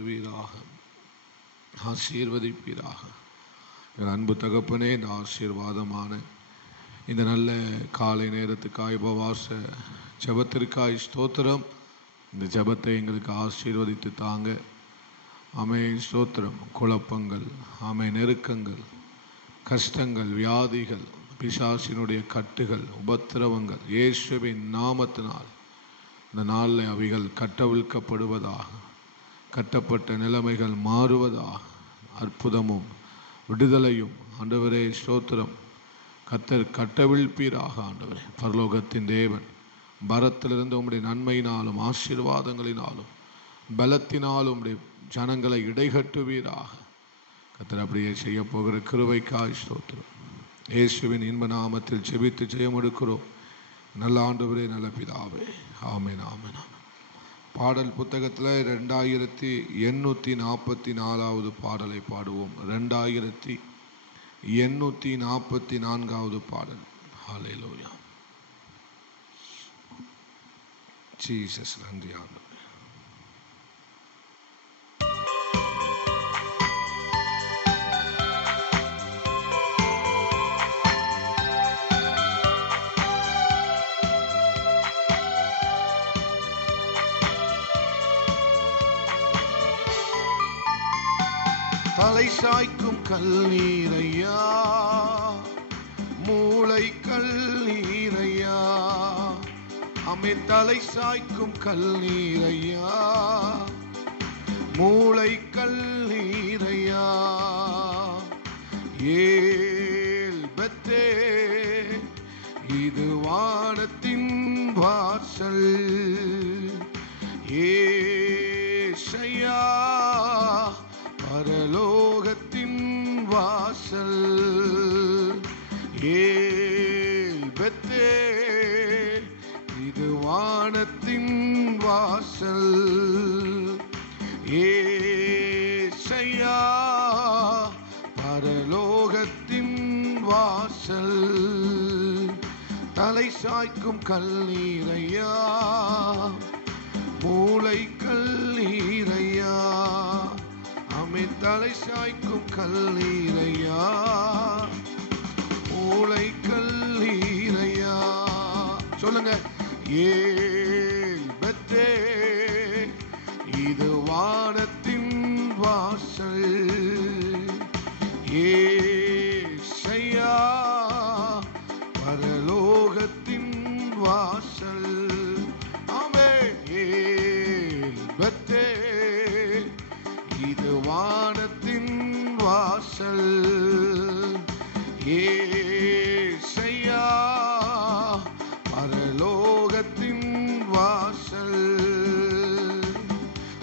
நடத்துவீராக, ஆசீர்வதிப்பீராக. என் அன்பு தகப்பனே, இந்த ஆசீர்வாதமான இந்த நல்ல காலை நேரத்துக்காய் உபவாச ஜெபத்திற்காய் ஸ்தோத்திரம். இந்த ஜெபத்தை எங்களுக்கு ஆசீர்வதித்து தாங்க. ஆமென். ஸ்தோத்திரம். குழப்பங்கள், ஆமென், நெருக்கங்கள், கஷ்டங்கள், வியாதிகள், பிசாசினுடைய கட்டுகள், உபத்திரவங்கள் இயேசுவின் நாமத்தினால் இந்த நாளில் அவைகள் கட்டவிழ்க்கப்படுவதாக, கட்டப்பட்ட நிலைமைகள் மாறுவதாக, அற்புதமும் விடுதலையும் ஆண்டவரே ஸ்தோத்திரம் கர்த்தர் கட்டவிழ்ப்பீராக. ஆண்டவரே, பரலோகத்தின் தேவன் பரத்திலிருந்து உம்முடைய நன்மையினாலும் ஆசீர்வாதங்களினாலும் பலத்தினாலும் உம்முடைய ஜனங்களை இடைகட்டுவீராக. கர்த்தர் அப்படியே செய்ய போகிற கிருபைக்காய் ஸ்தோத்திரம். இயேசுவின் இன்ப நாமத்தில் ஜெபித்து ஜெயம் எடுக்கிறோம் நல்ல ஆண்டவரே, நல்ல பிதாவே. ஆமென், ஆமென், ஆமென். பாடல் புத்தகத்தில் 2844 பாடலை பாடுவோம். 2844 பாடல். ஹல்லேலூயா. ஜீசஸ். நன்றி ஆண்டவரே. தலை சாய்க்கும் கல்லீரையா, மூளை கல்லீரையா, ஆமென். தலை சாய்க்கும் கல்லீரையா, மூளை கல்லீரையா, ஏல் பெத்தே இது வானத்தின் வாசல், ஏசையா பரலோகத்தின் வாசல், ஏல் பெத்தே இது வானத்தின் வாசல், ஏசையா பரலோகத்தின் வாசல். தலை சாய்க்கும் கல்லீரையா, மூளை கல்லீரையா, ஆமென். தலை சாய்க்கும் கல்லீரையா, மூளை கல்லீரையா, சொல்லுங்க. ஏல் பெத்தே இது வானத்தின் வாசல், ஏசையா பரலோகத்தின் வாசல், ஆமென். ஏல் பெத்தே இது வானத்தின் வாசல், ஏசையா பரலோகத்தின் வாசல்.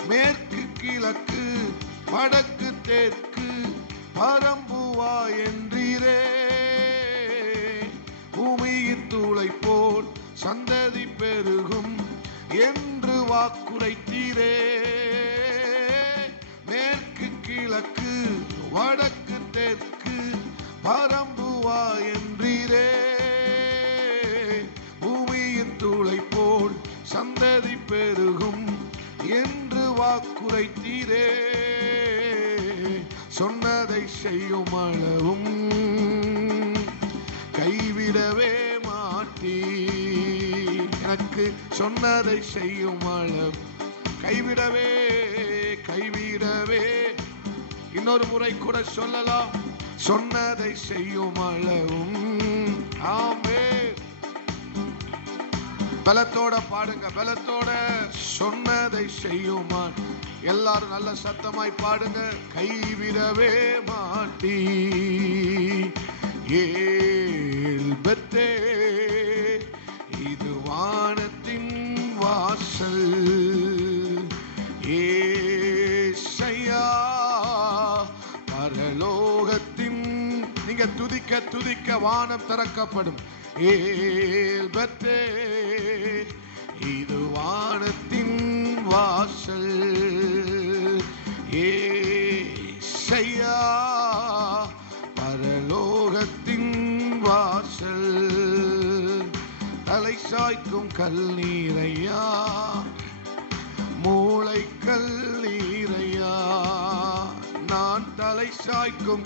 மேற்கு கிழக்கு வடக்கு தெற்கு பரம்புவா என்றீரே, பூமியின் தூளை போல் சந்ததி பெருகும் என்று வாக்குரைத்தீரே. மேற்கு கிழக்கு வடக்கு தெற்கு பரம்புவா என்றீரே, பூமியின் தூளை போல் சந்ததி பெருகும் என்று வாக்குரைத்தீரே. சொன்னதை செய்யும் அளவும் கைவிடவே மாட்டீ, எனக்கு சொன்னதை செய்யும் அளவு கைவிடவே கைவிடவே. இன்னொரு முறை கூட சொல்லலாம். சொன்னதை செய்யும் அளவும், ஆமென். பலத்தோட பாடுங்க, பலத்தோட. சொன்னதை செய்யும், எல்லாரும் நல்ல சத்தமாய் பாடுங்க. கைவிடவே மாட்டீ, ஏல் பெத்தே இது வானத்தின் வாசல், ஏசையா பரலோகத்தின். நீங்க துதிக்க துதிக்க வானம் திறக்கப்படும். ஏல் பெத்தே இது வானத்தின் வாசல், ஏசையா பரலோகத்தின் வாசல். தலை சாய்க்கும் கல்லீரையா, மூளை கல்லீரையா, தலை சாய்க்கும்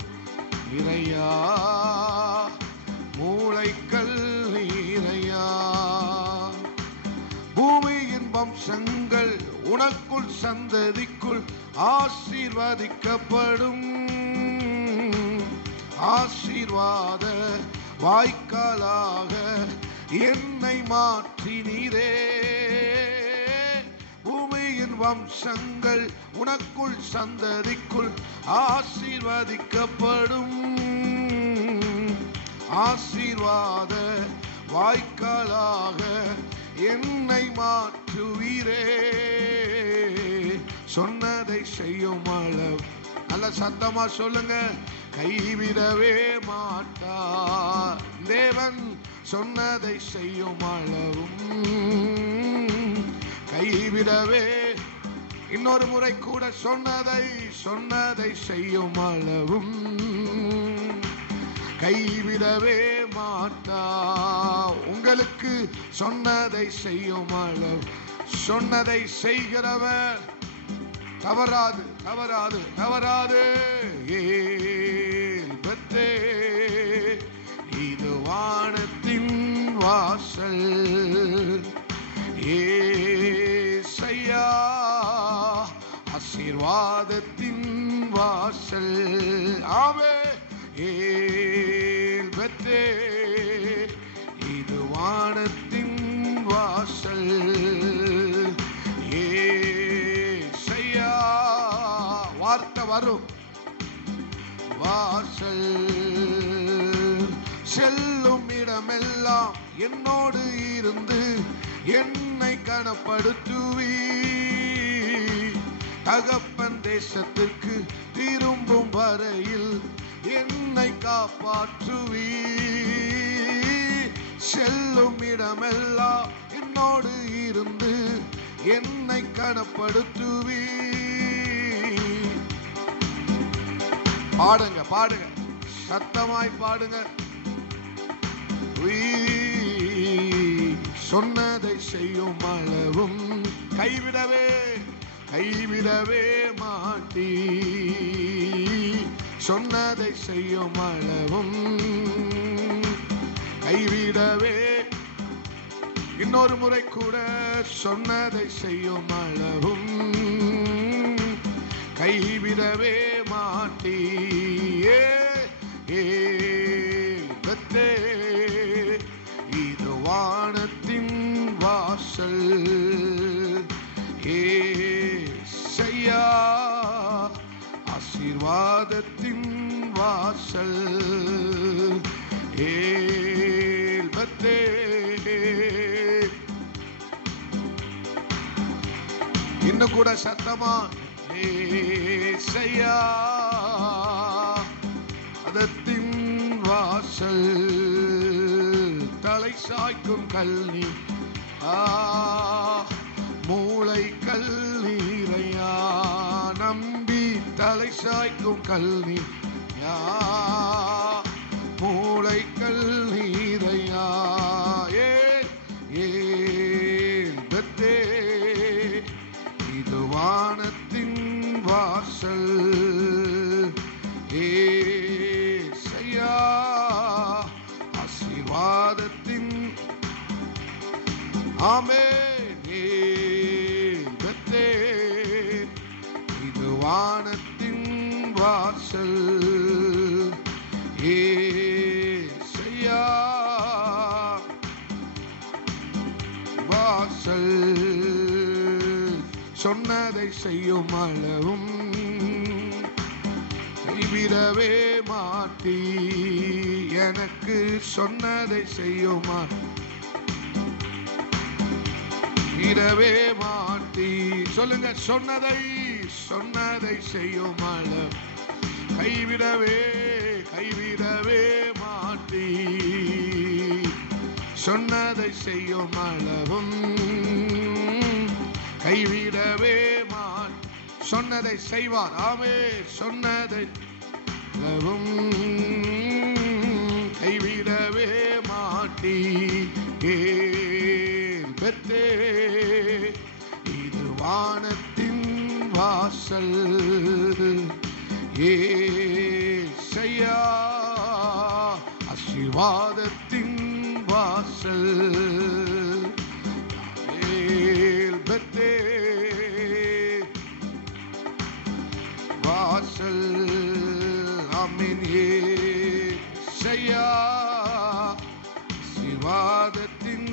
இறையா, மூளைக்கல் இறையா. பூமியின் வம்சங்கள் உனக்குள் சந்ததிக்குள் ஆசீர்வதிக்கப்படும். ஆசீர்வாத வாய்க்காலாக என்னை மாற்றினீரே. பூமியின் வம்சங்கள் உனக்குள் சந்ததிக்குள் ஆசீர்வதிக்கப்படும். ஆசீர்வாத வாய்க்காலாக என்னை மாற்றுவீரே. சொன்னதை செய்யும் அளவு, நல்ல சத்தமா சொல்லுங்க, கைவிடவே மாட்டார் தேவன். சொன்னதை செய்யும் அளவும் கைவிடவே. இன்னொரு முறை கூட, சொன்னதை செய்யும் அளவும் கைவிடவே மாட்டா. உங்களுக்கு சொன்னதை செய்யும் அளவு, சொன்னதை செய்கிறவர் தவறாது தவறாது தவறாது. ஏற்பட்டே இது வானத்தின் வாசல். ஏசையா ஆசீர்வாதத்தின் வாசல். ஆமே ஏற்பட்டே இது வானத்தின் வாசல். ஏசையா வார்த்தை வரும் வாசல். செல்லும் இடமெல்லாம் என்னோடு இருந்து என்னை கனப்படுத்துவி. தகப்பன் தேசத்திற்கு திரும்பும் வரையில் என்னை காப்பாற்றுவி. செல்லும் இடமெல்லாம் என்னோடு இருந்து என்னை கனப்படுத்துவி. பாடுங்க பாடுங்க, சத்தமாய் பாடுங்க. சொன்னதை செய்யும் அளவும் கைவிடவே கைவிடவே மாட்டீ. சொன்னதை செய்யும் அளவும் கைவிடவே. இன்னொரு முறை கூட, சொன்னதை செய்யும் அளவும் கைவிடவே மாட்டீ. இது வானத்தின் வாசல். ஏசையா ஆசீர்வாதத்தின் வாசல். ஏல்பத்தே இன்னும் கூட சத்தமா, ஏசையா அதத்தின் வாசல். தலை சாய்க்கும் கல்வி மூளை கல்லீரையா. நம்பி தலை சாய்க்கும் கல்வி மூளை கல்லீரையா. ஏ இது வானத்தின் வாசல். ஏசையா ஆசீர்வாதத்தின். ஆமென். இது வானத்தின் வாசல். ஏசையா வாசல். சொன்னதை செய்யும் அளவும் கைவிடவே மாட்டீ. எனக்கு சொன்னதை செய்யும் விடவே மாட்டீ. சொல்லுங்க, சொன்னதை செய்யும் அளவு கைவிடவே கைவிடவே மாட்டீ. சொன்னதை செய்யும் அளவும் கைவிடவே மாட்டீ. சொன்னதை செய்வார். ஆமே. சொன்னதை அளவும் கைவிடவே மாட்டீ. பெற்றே இது வானத்தின் வாசல். ஆசீர்வாதத்தின் வாசல் பெத்தேல் வாசல் அமீன் ஏசையா ஆசீர்வாதத்தின்.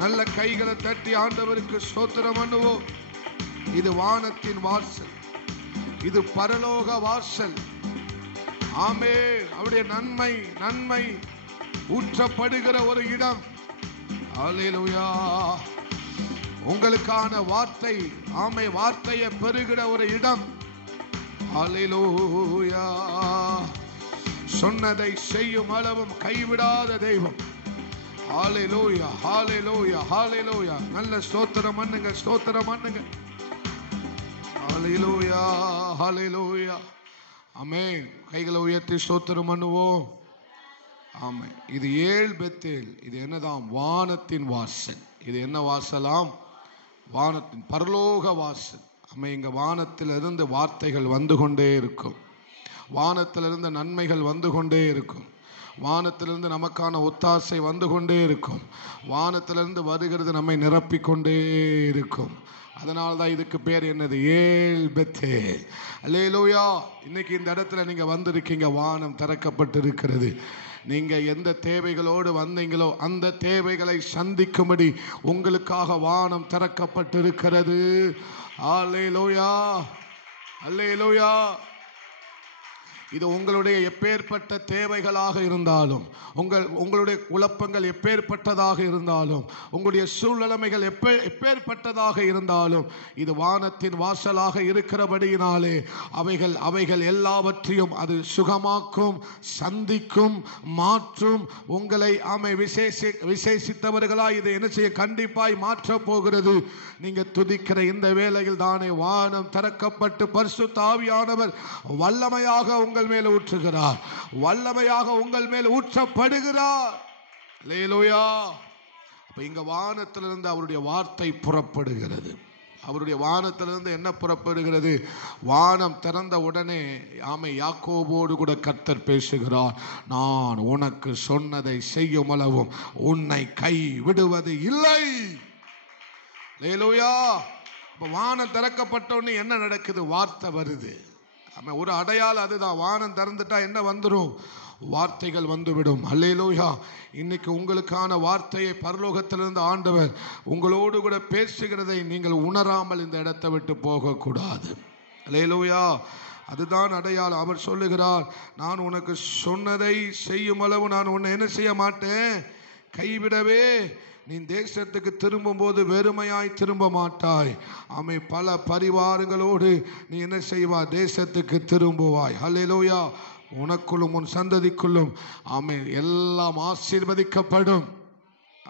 நல்ல கைகளை தட்டி ஆண்டவருக்கு ஸ்தோத்திரம் பண்ணுவோம். இது வானத்தின் வாசல், இது பரலோக வாசல். ஆமென். அவருடைய நன்மை நன்மை ஊற்றப்படுகிற ஒரு இடம். அல்லேலூயா. உங்களுக்கான வார்த்தை, ஆமை வார்த்தையை பெறுகிற ஒரு இடம். அல்லேலூயா. சொன்னதை செய்யும் அளவும் கைவிடாத தெய்வம். ஹல்லேலூயா, ஹல்லேலூயா, ஹல்லேலூயா. நல்ல ஸ்தோத்திரம் பண்ணுங்க, ஸ்தோத்திரம் பண்ணுங்க. ஹல்லேலூயா, ஹல்லேலூயா. ஆமென். கைகளை உயர்த்தி ஸ்தோத்திரம் பண்ணுவோம். ஆமென். இது ஏழு பெத்தேல். இது என்னதாம்? வானத்தின் வாசல். இது என்ன வாசலாம்? வானத்தின் பரலோக வாசல். ஆமென். இங்க வானத்திலிருந்து வார்த்தைகள் வந்து கொண்டே இருக்கும். வானத்திலிருந்து நன்மைகள் வந்து கொண்டே இருக்கும். வானத்திலிருந்து நமக்கான ஒத்தாசை வந்து கொண்டே இருக்கும். வானத்திலிருந்து வருகிறது நம்மை நிரப்பிக்கொண்டே இருக்கும். அதனால்தான் இதுக்கு பேர் என்னது? ஏல் பெத்தேல். அல்லேலூயா. இன்னைக்கு இந்த இடத்துல நீங்க வந்திருக்கீங்க. வானம் திறக்கப்பட்டு இருக்கிறது. நீங்க எந்த தேவைகளோடு வந்தீங்களோ அந்த தேவைகளை சந்திக்கும்படி உங்களுக்காக வானம் திறக்கப்பட்டு இருக்கிறது. அல்லேலூயா, அல்லேலூயா. இது உங்களுடைய எப்பேற்பட்ட தேவைகளாக இருந்தாலும், உங்களுடைய குழப்பங்கள் எப்பேற்பட்டதாக இருந்தாலும், உங்களுடைய சூழ்நிலைமைகள் எப்பேற்பட்டதாக இருந்தாலும், இது வானத்தின் வாசலாக இருக்கிறபடியினாலே அவைகள் எல்லாவற்றையும் அது சுகமாக்கும், சந்திக்கும், மாற்றும். உங்களை விசேஷித்தவர்களாய் இதை என்ன செய்ய? கண்டிப்பாய் மாற்ற போகிறது. நீங்க துதிக்கிற இந்த வேளையில் தானே வானம் திறக்கப்பட்டு பரிசுத்த ஆவியானவர் வல்லமையாக உங்கள் மேல் ஊற்றுகிறார். வல்லமையாக உங்கள் மேல் ஊற்றப்படுகிறார். அல்லேலூயா. அப்ப இங்க வானத்திலிருந்து அவருடைய வார்த்தை புறப்படுகிறது. அவருடைய வானத்திலிருந்து என்ன புறப்படுகிறது? வானம் திறந்த உடனே ஆமை யாக்கோபோடு கூட கர்த்தர் பேசுகிறார். நான் உனக்கு சொன்னதை செய்யும் அளவும் உன்னை கை விடுவது இல்லை. அல்லேலூயா. இப்ப வானம் திறக்கப்பட்ட உடனே என்ன நடக்குது? வார்த்தை வருது. ஒரு அடையாளம் அதுதான். வானம் திறந்துட்டா என்ன வந்துடும்? வார்த்தைகள் வந்துவிடும். அல்லேலூயா. இன்னைக்கு உங்களுக்கான வார்த்தையை பரலோகத்திலிருந்து ஆண்டவர் உங்களோடு கூட பேசுகிறதை நீங்கள் உணராமல் இந்த இடத்தை விட்டு போகக்கூடாது. அல்லேலூயா. அதுதான் அடையாளம். அவர் சொல்லுகிறார், நான் உனக்கு சொன்னதை செய்யும் அளவு நான் உன்னை என்ன செய்ய மாட்டேன்? கைவிடவே. நீ தேசத்துக்கு திரும்பும் போது வெறுமையாய் திரும்ப மாட்டாய். ஆமை பல பரிவாரங்களோடு நீ என்ன செய்வாய்? தேசத்துக்கு திரும்புவாய். ஹல்லேலூயா. உனக்குள்ளும் உன் சந்ததிக்குள்ளும் ஆமை எல்லாம் ஆசீர்வதிக்கப்படும்.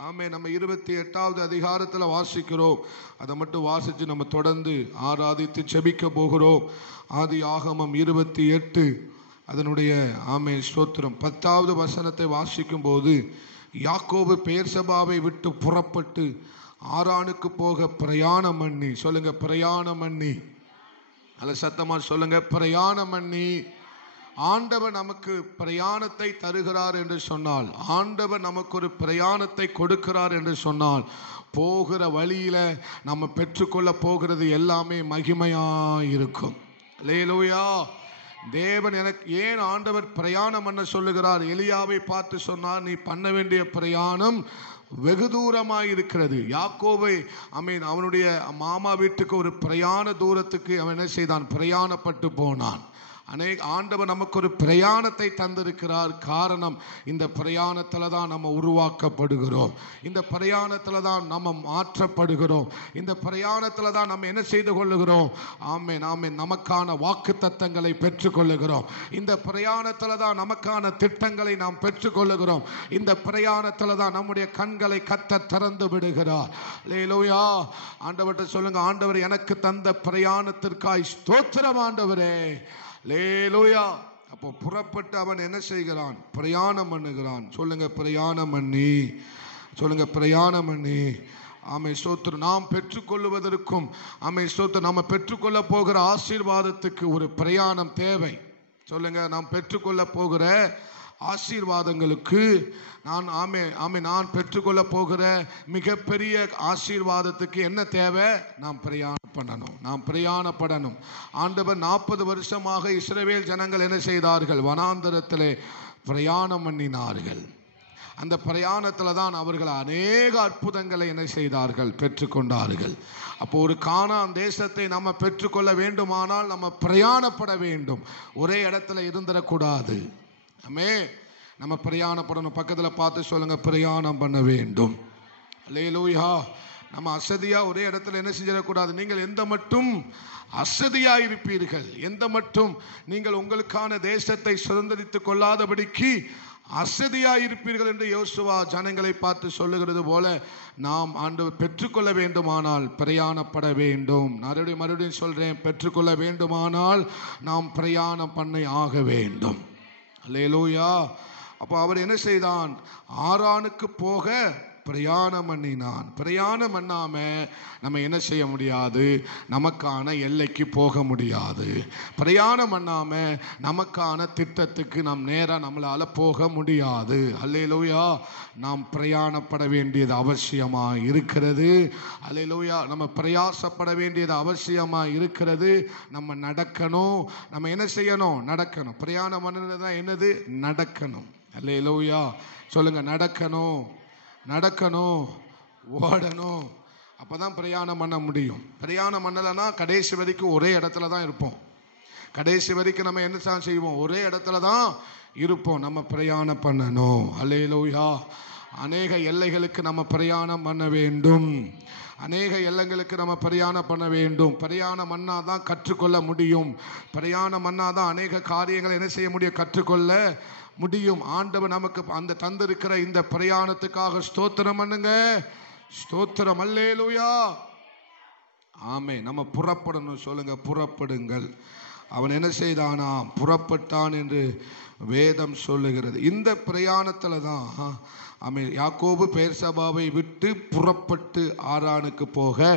ஆமே. நம்ம 28வது அதிகாரத்தில் வாசிக்கிறோம். அதை மட்டும் வாசித்து நம்ம தொடர்ந்து ஆராதித்து செபிக்க போகிறோம். ஆதி ஆகமம் 28 அதனுடைய ஆமே ஸ்தோத்திரம் 10வது வசனத்தை வாசிக்கும் போது, யாக்கோபு பெயர்சபாவை விட்டு புறப்பட்டு ஆரானுக்கு போக பிரயாணம் பண்ணி. சொல்லுங்க, பிரயாணம் பண்ணி. அல்ல சத்தமா சொல்லுங்க, பிரயாணம் பண்ணி. ஆண்டவர் நமக்கு பிரயாணத்தை தருகிறார் என்று சொன்னால், ஆண்டவர் நமக்கு ஒரு பிரயாணத்தை கொடுக்கிறார் என்று சொன்னால், போகிற வழியில நம்ம பெற்றுக்கொள்ள போகிறது எல்லாமே மகிமையாயிருக்கும். அல்லேலூயா. தேவன் எனக்கு ஏன் ஆண்டவர் பிரயாணம் பண்ண சொல்லுகிறார்? எலியாவை பார்த்து சொன்னார், நீ பண்ண வேண்டிய பிரயாணம் வெகு தூரமாய் இருக்கிறது. யாக்கோபை அவனுடைய மாமா வீட்டுக்கு ஒரு பிரயாண தூரத்துக்கு அவன் என்ன செய்தான்? பிரயாணப்பட்டு போனான். ஆண்டவர் நமக்கு ஒரு பிரயாணத்தை தந்திருக்கிறார். காரணம், இந்த பிரயாணத்தில் தான் நம்ம உருவாக்கப்படுகிறோம். இந்த பிரயாணத்தில் தான் நம்ம மாற்றப்படுகிறோம். இந்த பிரயாணத்தில் தான் நம்ம என்ன செய்து கொள்ளுகிறோம்? ஆமென், ஆமென், நமக்கான வாக்கு தத்தங்களை பெற்றுக்கொள்ளுகிறோம். இந்த பிரயாணத்தில் தான் நமக்கான திட்டங்களை நாம் பெற்றுக்கொள்ளுகிறோம். இந்த பிரயாணத்தில் தான் நம்முடைய கண்களை கர்த்தர் திறந்து விடுகிறார். அல்லேலூயா. ஆண்டவர்கிட்ட சொல்லுங்க, ஆண்டவர் எனக்கு தந்த பிரயாணத்திற்காய் ஸ்தோத்திரம் ஆண்டவரே. அல்லேலூயா. அப்போ புறப்பட்டு அவன் என்ன செய்கிறான்? பிரயாணம் பண்ணுகிறான். சொல்லுங்க, பிரயாணம் பண்ணி. சொல்லுங்க, பிரயாணம் பண்ணி. ஆமை ஸ்தோத்திரம். நாம் பெற்றுக்கொள்வதற்கும் ஆமை ஸ்தோத்திரம் நம்ம பெற்றுக்கொள்ள போகிற ஆசீர்வாதத்துக்கு ஒரு பிரயாணம் தேவை. சொல்லுங்க, நாம் பெற்றுக்கொள்ள போகிற ஆசீர்வாதங்களுக்கு நான் பெற்றுக்கொள்ள போகிற மிகப்பெரிய ஆசீர்வாதத்துக்கு என்ன தேவை? நாம் பிரயாணப்படணும். ஆண்டவர் 40 வருஷமாக இஸ்ரவேல் ஜனங்கள் என்ன செய்தார்கள்? வனாந்தரத்திலே பிரயாணம் பண்ணினார்கள். அந்த பிரயாணத்தில் தான் அவர்கள் அநேக அற்புதங்களை என்ன செய்தார்கள்? பெற்றுக்கொண்டார்கள். அப்போ ஒரு கானான் தேசத்தை நம்ம பெற்றுக்கொள்ள வேண்டுமானால் நம்ம பிரயாணப்பட வேண்டும். ஒரே இடத்துல இருந்துடக்கூடாது. நம்ம பிரயாணப்படணும். பக்கத்தில் பார்த்து சொல்லுங்க, பிரயாணம் பண்ண வேண்டும். அல்லேலூயா. நம்ம அசதியா ஒரே இடத்துல என்ன செஞ்சிடக்கூடாது. நீங்கள் எந்த மட்டும் அசதியா இருப்பீர்கள், எந்த மட்டும் நீங்கள் உங்களுக்கான தேசத்தை சுதந்திரித்துக் கொள்ளாதபடிக்கு அசதியா இருப்பீர்கள் என்று யோசுவா ஜனங்களை பார்த்து சொல்லுகிறது போல நாம் ஆண்டவர் பெற்றுக்கொள்ள வேண்டுமானால் பிரயாணப்பட வேண்டும். மறுபடியும் சொல்றேன், பெற்றுக்கொள்ள வேண்டுமானால் நாம் பிரயாணம் பண்ண ஆக வேண்டும். அல்லேலூயா. அப்போ அவர் என்ன செய்தான்? ஆரானுக்கு போக பிரயாணம் பண்ணினான். பிரயாணம் பண்ணாம நம்ம என்ன செய்ய முடியாது? நமக்கான எல்லைக்கு போக முடியாது. பிரயாணம் பண்ணாம நமக்கான திட்டத்துக்கு நம்மளால போக முடியாது. அல்லேலூயா. நாம் பிரயாணப்பட வேண்டியது அவசியமா இருக்கிறது. அல்லேலூயா. நம்ம பிரயாசப்பட வேண்டியது அவசியமா இருக்கிறது. நம்ம நடக்கணும். நம்ம என்ன செய்யணும்? நடக்கணும். பிரயாணம் பண்ணுறது என்னது? நடக்கணும். அல்லேலூயா. சொல்லுங்க, நடக்கணும், ஓடணும். அப்பதான் பிரயாணம் பண்ண முடியும். பிரயாணம் பண்ணலைன்னா கடைசி வரைக்கும் ஒரே இடத்துல தான் இருப்போம். கடைசி வரைக்கும் நம்ம என்ன தான் செய்வோம்? ஒரே இடத்துல தான் இருப்போம். நம்ம பிரயாணம் பண்ணணும். அல்லேலூயா. அநேக எல்லைகளுக்கு நம்ம பிரயாணம் பண்ண வேண்டும். அநேக எல்லைகளுக்கு நம்ம பிரயாணம் பண்ண வேண்டும். பிரயாணம் பண்ணாதான் கற்றுக்கொள்ள முடியும். பிரயாணம் பண்ணாதான் அநேக காரியங்களை என்ன செய்ய முடியும்? கற்றுக்கொள்ள முடியும். ஆண்டவர் நமக்கு அந்த தந்திருக்கிற இந்த பிரயாணத்துக்காக ஸ்தோத்திரம் பண்ணுங்க. ஸ்தோத்திரம். அல்லேலூயா. ஆமே. நம்ம புறப்படணும். சொல்லுங்க, புறப்படுங்கள். அவன் என்ன செய்தானா? புறப்பட்டான் என்று வேதம் சொல்லுகிறது. இந்த பிரயாணத்துல தான் யாக்கோபு பெயர்சபாவை விட்டு புறப்பட்டு ஆரானுக்கு போக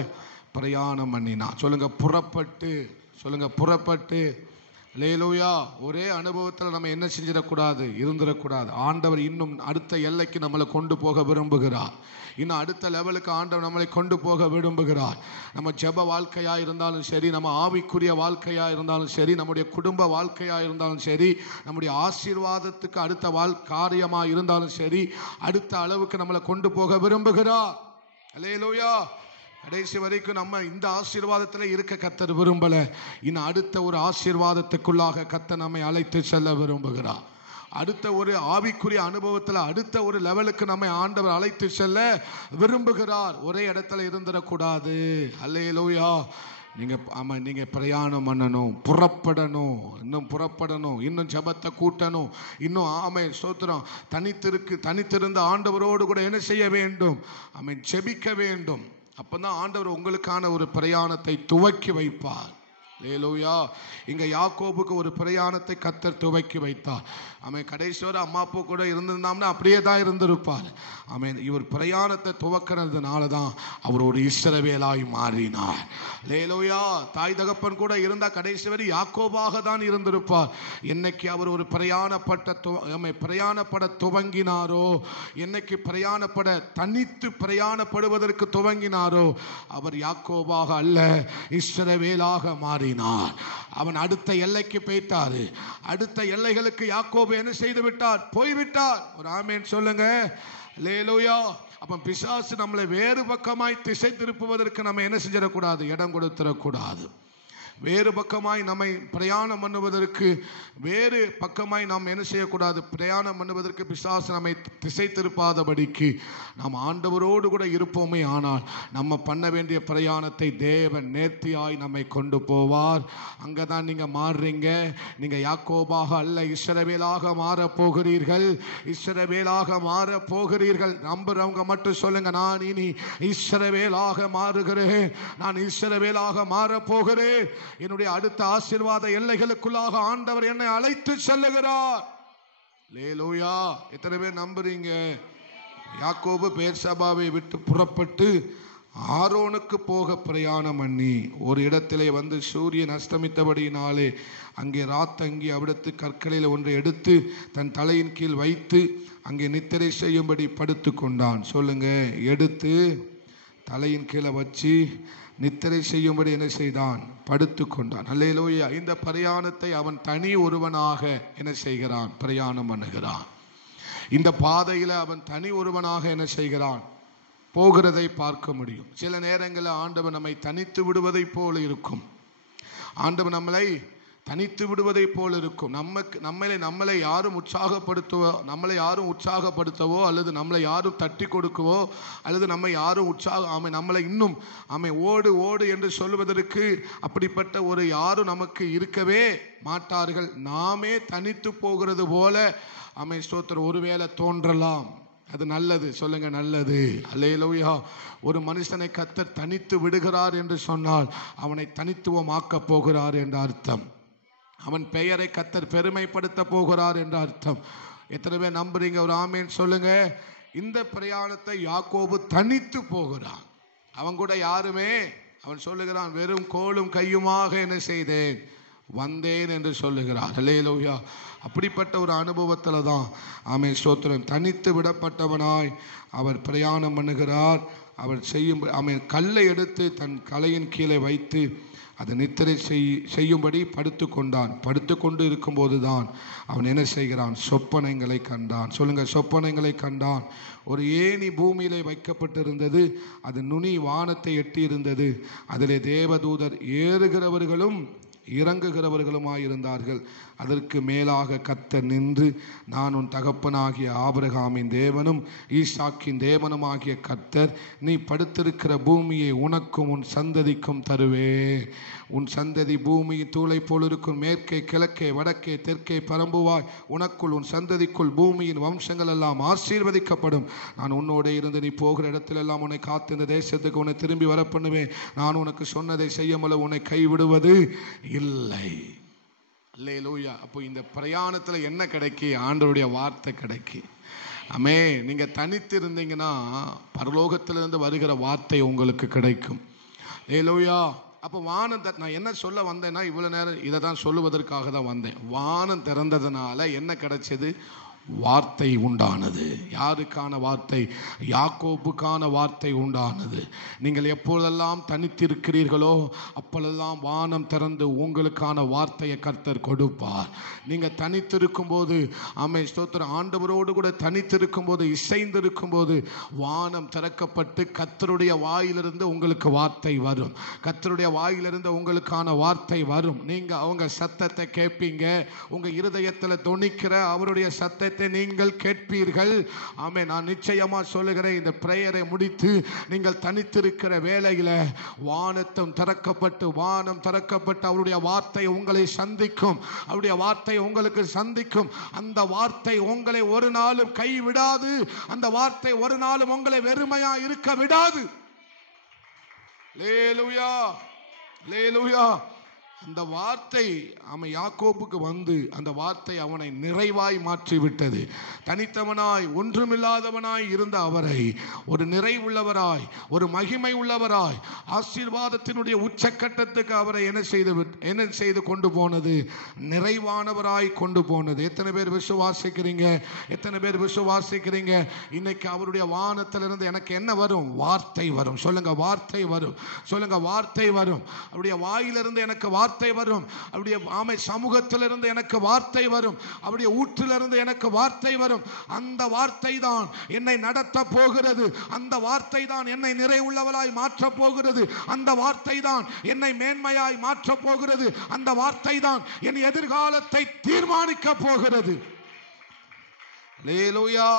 பிரயாணம் பண்ணினான். சொல்லுங்க, புறப்பட்டு. சொல்லுங்க, புறப்பட்டு. அல்லேலூயா. ஒரே அனுபவத்தில் நம்ம என்ன செஞ்சிடக்கூடாது? இருந்துடக்கூடாது. ஆண்டவர் இன்னும் அடுத்த எல்லைக்கு நம்மளை கொண்டு போக விரும்புகிறார். இன்னும் அடுத்த லெவலுக்கு ஆண்டவர் நம்மளை கொண்டு போக விரும்புகிறார். நம்ம ஜெப வாழ்க்கையா இருந்தாலும் சரி, நம்ம ஆவிக்குரிய வாழ்க்கையா இருந்தாலும் சரி, நம்முடைய குடும்ப வாழ்க்கையா இருந்தாலும் சரி, நம்முடைய ஆசீர்வாதத்துக்கு அடுத்த காரியமா இருந்தாலும் சரி, அடுத்த அளவுக்கு நம்மளை கொண்டு போக விரும்புகிறார். அல்லேலூயா. கடைசி வரைக்கும் நம்ம இந்த ஆசீர்வாதத்தில் இருக்க கர்த்தர் விரும்பல. இன்னும் அடுத்த ஒரு ஆசீர்வாதத்துக்குள்ளாக கர்த்தர் நம்மை அழைத்து செல்ல விரும்புகிறார். அடுத்த ஒரு ஆவிக்குரிய அனுபவத்தில் அடுத்த ஒரு லெவலுக்கு நம்மை ஆண்டவர் அழைத்து செல்ல விரும்புகிறார். ஒரே இடத்துல இருந்துடக்கூடாது. அல்லேலூயா. நீங்க பிரயாணம் பண்ணணும், புறப்படணும், இன்னும் ஜெபத்தை கூட்டணும், இன்னும் ஸ்தோத்திரம் தனித்திருந்த ஆண்டவரோடு கூட என்ன செய்ய வேண்டும்? ஜெபிக்க வேண்டும். அப்பதான் ஆண்டவர் உங்களுக்கான ஒரு பிரயாணத்தை துவக்கி வைப்பார். அல்லேலூயா. இங்க யாக்கோபுக்கு ஒரு பிரயாணத்தை கர்த்தர் துவக்கி வைத்தார். கடைசி வரை அம்மா அப்பா கூட இருந்திருந்தோம்னா அப்படியே தான் இருந்திருப்பார். இவர் பிரயாணத்தை துவக்கிறதுனால தான் அவர் ஒரு இஸ்ரவேலாய் மாறினார். அல்லேலூயா. தாய் தகப்பன் கூட இருந்தா கடைசி வரை யாக்கோபாக தான் இருந்திருப்பார். என்னைக்கு அவர் ஒரு பிரயாணப்பட துவங்கினாரோ, என்னைக்கு தனித்து பிரயாணப்படுவதற்கு துவங்கினாரோ, அவர் யாக்கோபாக அல்ல, இஸ்ரவேலாக மாறினார். அவன் அடுத்த எல்லைக்கு போய்த்தாரு. அடுத்த எல்லைகளுக்கு யாக்கோபு என்ன செய்து விட்டார்? போய்விட்டார். ஒரு ஆமேன் சொல்லுங்க. அல்லேலூயா. அப்ப பிசாசு நம்மளை வேறு பக்கமாய் திசை திருப்புவதற்கு நம்ம என்ன செஞ்சிடக்கூடாது? இடம் கொடுத்துடக்கூடாது. வேறு பக்கமாய் நம்மை பிரயாணம் பண்ணுவதற்கு வேறு பக்கமாய் நாம் என்ன செய்யக்கூடாது? பிரயாணம் பண்ணுவதற்கு பிசாசு நம்மை திசை திருப்பாதபடிக்கு நாம் ஆண்டவரோடு கூட இருப்போமே. ஆனால் நம்ம பண்ண வேண்டிய பிரயாணத்தை தேவன் நேர்த்தியாய் நம்மை கொண்டு போவார். அங்கதான் நீங்க மாறுறீங்க. நீங்க யாக்கோபாக அல்ல, இஸ்ரவேலாக மாற போகிறீர்கள். இஸ்ரவேலாக மாற போகிறீர்கள். நம்புறவங்க மட்டும் சொல்லுங்க, நான் இனி இஸ்ரவேலாக மாறுகிறேன், நான் இஸ்ரவேலாக மாற போகிறேன். என்னுடைய அடுத்த ஆசீர்வாத எல்லைகளுக்குள்ளாக ஆண்டவர் என்னை அழைத்து செல்லுகிறார். அல்லேலூயா. எத்தனை பேர் நம்புறீங்க? யாக்கோபு பெயர்சபாவை விட்டு புறப்பட்டு ஆரோனுக்கு போக பிரயாணம் பண்ணி ஒரு இடத்திலே வந்து சூரியன் அஸ்தமித்தபடியினாலே அங்கே ராத்தங்கி அவிடத்து கற்களில் ஒன்றை எடுத்து தன் தலையின் கீழ் வைத்து அங்கே நித்திரை செய்யும்படி படுத்து கொண்டான். சொல்லுங்க, எடுத்து தலையின் கீழே வச்சு நித்திரை செய்யும்படி என்ன செய்தான்? படுத்து கொண்டான். அல்லேலூயா. இந்த பிரயாணத்தை அவன் தனி ஒருவனாக என்ன செய்கிறான்? பிரயாணம் பண்ணுகிறான். இந்த பாதையில் அவன் தனி ஒருவனாக என்ன செய்கிறான்? போகிறதை பார்க்க முடியும். சில நேரங்களில் ஆண்டவர் நம்மை தனித்து விடுவதை போல இருக்கும். ஆண்டவர் நம்மளை தனித்து விடுவதை போல் இருக்கும். நம்மளை யாரும் உற்சாகப்படுத்தவோ அல்லது நம்மளை யாரும் தட்டி கொடுக்கவோ அல்லது நம்மை யாரும் நம்மளை இன்னும் ஓடு ஓடு என்று சொல்வதற்கு அப்படிப்பட்ட ஒரு யாரும் நமக்கு இருக்கவே மாட்டார்கள். நாமே தனித்து போகிறது போல ஸ்தோத்திரம் ஒருவேளை தோன்றலாம். அது நல்லது. சொல்லுங்க, நல்லது. அல்லேலூயா. ஒரு மனுஷனை கர்த்தர் தனித்து விடுகிறார் என்று சொன்னால் அவனை தனித்துவமாக்க போகிறார் என்ற அர்த்தம். அவன் பெயரை கர்த்தர் பெருமைப்படுத்த போகிறார் என்ற அர்த்தம். எத்தனை பேர் நம்புறீங்க? ஒரு ஆமேன் சொல்லுங்க. இந்த பிரயாணத்தை யாக்கோபு தனித்து போகிறான். அவன் கூட யாருமே, அவன் சொல்லுகிறான், வெறும் கோலும் கையுமாக என்ன செய்தேன்? வந்தேன் என்று சொல்லுகிறார். அல்லேலூயா. அப்படிப்பட்ட ஒரு அனுபவத்தில் தான் ஸ்தோத்திரம் தனித்து விடப்பட்டவனாய் அவர் பிரயாணம் பண்ணுகிறார். அவர் கல்லை எடுத்து தன் தலையின் கீழே வைத்து அதை நித்திரை செய்யும்படி படுத்து கொண்டான். படுத்து கொண்டு இருக்கும்போது தான் அவன் என்ன செய்கிறான்? சொப்பனங்களை கண்டான். சொல்லுங்க, சொப்பனங்களை கண்டான். ஒரு ஏணி பூமியிலே வைக்கப்பட்டிருந்தது. அது நுனி வானத்தை எட்டி இருந்தது. அதிலே தேவதூதர் ஏறுகிறவர்களும் இறங்குகிறவர்களுமாயிருந்தார்கள். அதற்கு மேலாக கர்த்தர் நின்று, நான் உன் தகப்பனாகிய ஆபிரகாமின் தேவனும் ஈசாக்கின் தேவனுமாகிய கர்த்தர், நீ படுத்திருக்கிற பூமியை உனக்கும் உன் சந்ததிக்கும் தருவே. உன் சந்ததி பூமியின் தூளை போல் இருக்கும். மேற்கே கிழக்கே வடக்கே தெற்கே பரம்புவாய். உனக்குள் உன் சந்ததிக்குள் பூமியின் வம்சங்கள் எல்லாம் ஆசீர்வதிக்கப்படும். நான் உன்னோட இருந்து நீ போகிற இடத்திலெல்லாம் உன்னை காத்து இந்த தேசத்துக்கு உன்னை திரும்பி வர பண்ணுவேன். நான் உனக்கு சொன்னதை செய்யாமல் உன்னை கைவிடுவது இல்லை. அல்லேலூயா. அப்போ இந்த பிரயாணத்தில் என்ன கிடைக்கி? ஆண்டவருடைய வார்த்தை கிடைக்கி. நீங்க தனித்து இருந்தீங்கன்னா பரலோகத்திலிருந்து வருகிற வார்த்தை உங்களுக்கு கிடைக்கும். அல்லேலூயா. அப்போ வானம் நான் என்ன சொல்ல வந்தேன்னா, இவ்வளவு நேரம் இதை தான் சொல்லுவதற்காக தான் வந்தேன். வானம் திறந்ததுனால என்ன கிடைச்சது? வார்த்தை உண்டானது. யாருக்கான வார்த்தை? யாக்கோபுக்கான வார்த்தை உண்டானது. நீங்கள் எப்பொழுதெல்லாம் தனித்திருக்கிறீர்களோ அப்பொழுதெல்லாம் வானம் திறந்து உங்களுக்கான வார்த்தையை கர்த்தர் கொடுப்பார். நீங்கள் தனித்திருக்கும் போது ஸ்தோத்திரம் ஆண்டவரோடு கூட தனித்திருக்கும் போது, இசைந்திருக்கும் போது வானம் திறக்கப்பட்டு கர்த்தருடைய வாயிலிருந்து உங்களுக்கு வார்த்தை வரும். கர்த்தருடைய வாயிலிருந்து உங்களுக்கான வார்த்தை வரும். நீங்க அவங்க சத்தத்தை கேட்பீங்க. உங்க இருதயத்தில் தொனிக்கிற அவருடைய சத்தத்தை நீங்கள் கேட்பீர்கள். நான் நிச்சயமா சொல்லுகிறேன், இந்த பிரேயரை முடித்து நீங்கள் தனித்திருக்கிற வேளையில வானம் திறக்கப்பட்டு அவருடைய வார்த்தை உங்களை சந்திக்கும். அவருடைய வார்த்தை உங்களுக்கு சந்திக்கும். அந்த வார்த்தை உங்களை ஒரு நாளும் கைவிடாது. அந்த வார்த்தை ஒரு நாளும் உங்களை வெறுமையா இருக்க விடாது. அல்லேலூயா, அல்லேலூயா. அந்த வார்த்தை யாக்கோபுக்கு வந்து அந்த வார்த்தை அவனை நிறைவாய் மாற்றிவிட்டது. தனித்தவனாய் ஒன்றுமில்லாதவனாய் இருந்த அவரை ஒரு நிறைவுள்ளவராய், ஒரு மகிமை உள்ளவராய், ஆசீர்வாதத்தினுடைய உச்சக்கட்டத்துக்கு அவரை என்ன செய்து கொண்டு போனது? நிறைவானவராய் கொண்டு போனது. எத்தனை பேர் விசுவாசிக்கிறீங்க? எத்தனை பேர் விசுவாசிக்கிறீங்க? இன்னைக்கு அவருடைய வானத்திலிருந்து எனக்கு என்ன வரும்? வார்த்தை வரும். சொல்லுங்க, வார்த்தை வரும். சொல்லுங்க, வார்த்தை வரும். அவருடைய வாயிலிருந்து எனக்கு வார்த்தை வரும். அவருடைய சமூகத்திலிருந்து எனக்கு வார்த்தை வரும். அவருடைய ஊற்றிலிருந்து எனக்கு வார்த்தை வரும். அந்த வார்த்தை தான் என்னை நடத்த போகிறது. அந்த வார்த்தை தான் என்னை நிறைவுள்ளவளாய் மாற்ற போகிறது. அந்த வார்த்தை தான் என்னை மேன்மையாய் மாற்ற போகிறது. அந்த வார்த்தை தான் என் எதிர்காலத்தை தீர்மானிக்க போகிறது. அல்லேலூயா.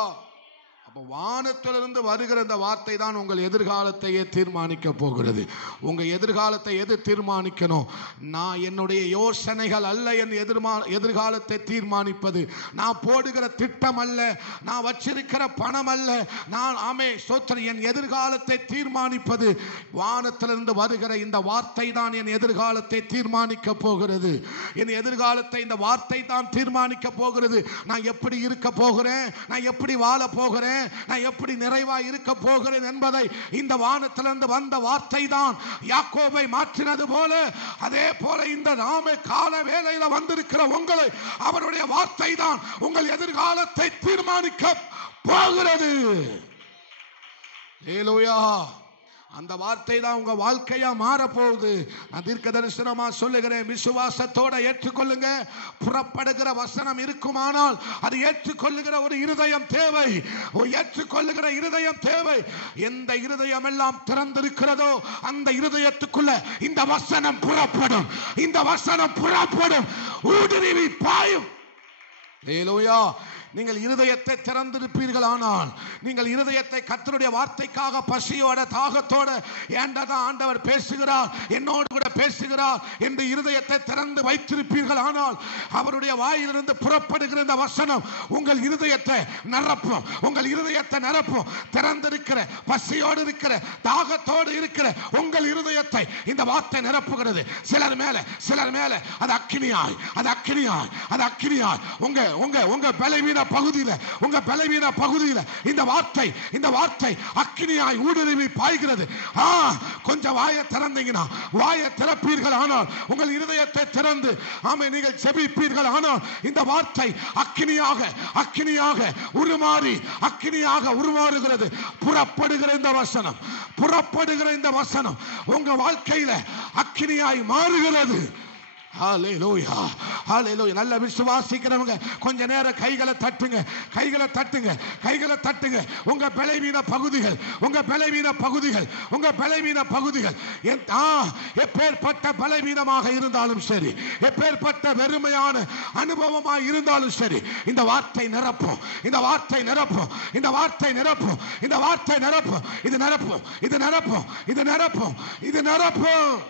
அப்போ வானத்திலிருந்து வருகிற அந்த வார்த்தை தான் உங்கள் எதிர்காலத்தையே தீர்மானிக்க போகிறது. உங்க எதிர்காலத்தை எது தீர்மானிக்கணும்? நான் என்னுடைய யோசனைகள் அல்ல என் எதிர்காலத்தை தீர்மானிப்பது. நான் போடுகிற திட்டம் அல்ல, நான் வச்சிருக்கிற பணம் அல்ல. நான் ஸ்தோத்திரம் என் எதிர்காலத்தை தீர்மானிப்பது வானத்திலிருந்து வருகிற இந்த வார்த்தை தான் என் எதிர்காலத்தை தீர்மானிக்க போகிறது. என் எதிர்காலத்தை இந்த வார்த்தை தான் தீர்மானிக்க போகிறது. நான் எப்படி இருக்க போகிறேன், நான் எப்படி வாழ போகிறேன், நான் எப்படி நிறைவாய் இருக்க போகிறேன் என்பதை இந்த வானத்திலிருந்து வந்த வார்த்தை தான் யாக்கோபை மாற்றினது போல, அதே போல இந்த நாம கால வேளையில வந்திருக்கிற உங்களை அவருடைய வார்த்தை தான் உங்கள் எதிர்காலத்தை தீர்மானிக்க போகிறது. ஹல்லேலூயா. அந்த வார்த்தை தான் உங்க வாழ்க்கையா மாற போகுது. நான் தீர்க்க தரிசனமா சொல்லுகிறேன், விசுவாசத்தோட ஏற்றுக்கொள்ளுங்க. புறப்படுகிற வசனம் இருக்குமானால் அது ஏற்றுக்கொள்ளுகிற ஒரு இருதயம் தேவை. ஏற்றுக்கொள்ளுகிற இருதயம் தேவை. எந்த இருதயம் எல்லாம் திறந்திருக்கிறதோ அந்த இருதயத்துக்குள்ள இந்த வசனம் புறப்படும். இந்த வசனம் புறப்படும், ஊடுருவி பாயும். ஹல்லேலூயா. நீங்கள் இருதயத்தை திறந்திருப்பீர்கள் ஆனால், நீங்கள் இருதயத்தை கர்த்தருடைய வார்த்தைக்காக பசியோட தாகத்தோட ஏண்டதான் ஆண்டவர் பேசுகிறார், என்னோடு கூட பேசுகிறார் என்று இருதயத்தை திறந்து வைத்திருப்பீர்கள் ஆனால், அவருடைய வாயிலிருந்து புறப்படுகிற இந்த வசனம் உங்கள் இருதயத்தை நிரப்பும். உங்கள் இருதயத்தை நிரப்பும். திறந்திருக்கிற பசியோடு இருக்கிற தாகத்தோடு இருக்கிற உங்கள் இருதயத்தை இந்த வார்த்தை நிரப்புகிறது. சிலர் மேல அது அக்கினியாய், அது அக்கினியாய், அது அக்கினியாய் உங்க உங்க உங்க பலவீன பகுதியில, உங்க பலவீன பகுதியில இந்த வார்த்தை அக்கினியாய் ஊடுருவி பாய்கிறது. கொஞ்சம் வாயை திறந்தீங்கன்னா, வாயை திறப்பீர்கள் ஆனால், உங்கள் இருதயத்தை திறந்து ஆமென் நீங்கள் ஜெபிப்பீர்கள் ஆனால், இந்த வார்த்தை அக்கினியாக உருமாறி, அக்கினியாக உருமாறுகிறது. புறப்படுகிற இந்த வசனம் உங்க வாழ்க்கையில அக்கினியாய் மாறுகிறது. ஹல்லேலூயா, ஹல்லேலூயா. நல்ல விசுவாசிக்கிறவங்க கொஞ்ச நேரம் கைகளை தட்டுங்க. உங்க பலவீன பகுதிகள் எப்பேற்பட்ட பலவீனமாக இருந்தாலும் சரி, எப்பேற்பட்ட வெறுமையான அனுபவமாக இருந்தாலும் சரி, இந்த வார்த்தை நிரப்பும். இது நிரப்பும்.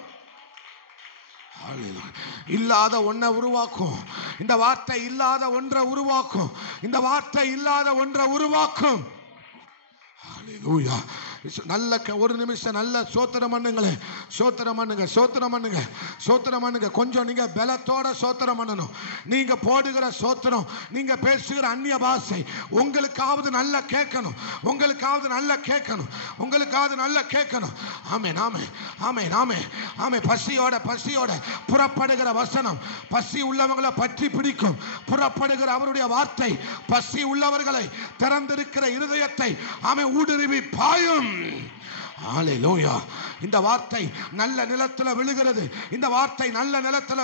இல்லாத ஒன்றை உருவாக்கும் இந்த வார்த்தை. இல்லாத ஒன்றை உருவாக்கும். ஹல்லேலூயா. நல்ல ஒரு நிமிஷம் நல்ல சோத்திரம் பண்ணுங்க. கொஞ்சம் நீங்க பலத்தோட சோத்திரம் பண்ணணும். நீங்க போடுகிற சோத்திரம், நீங்க பேசுகிற அந்நிய பாஷை உங்களுக்காவது நல்லா கேட்கணும். ஆமென். பசியோட புறப்படுகிற வசனம் பசி உள்ளவங்களை பற்றி பிடிக்கும். புறப்படுகிற அவருடைய வார்த்தை பசி உள்ளவர்களை திறந்திருக்கிற இருதயத்தை ஆமென் ஊடுருவி பாயும். ஹல்லேலூயா. இந்த வார்த்தை நல்ல நிலத்தில் விழுகிறது. இந்த வார்த்தை நல்ல நிலத்தில்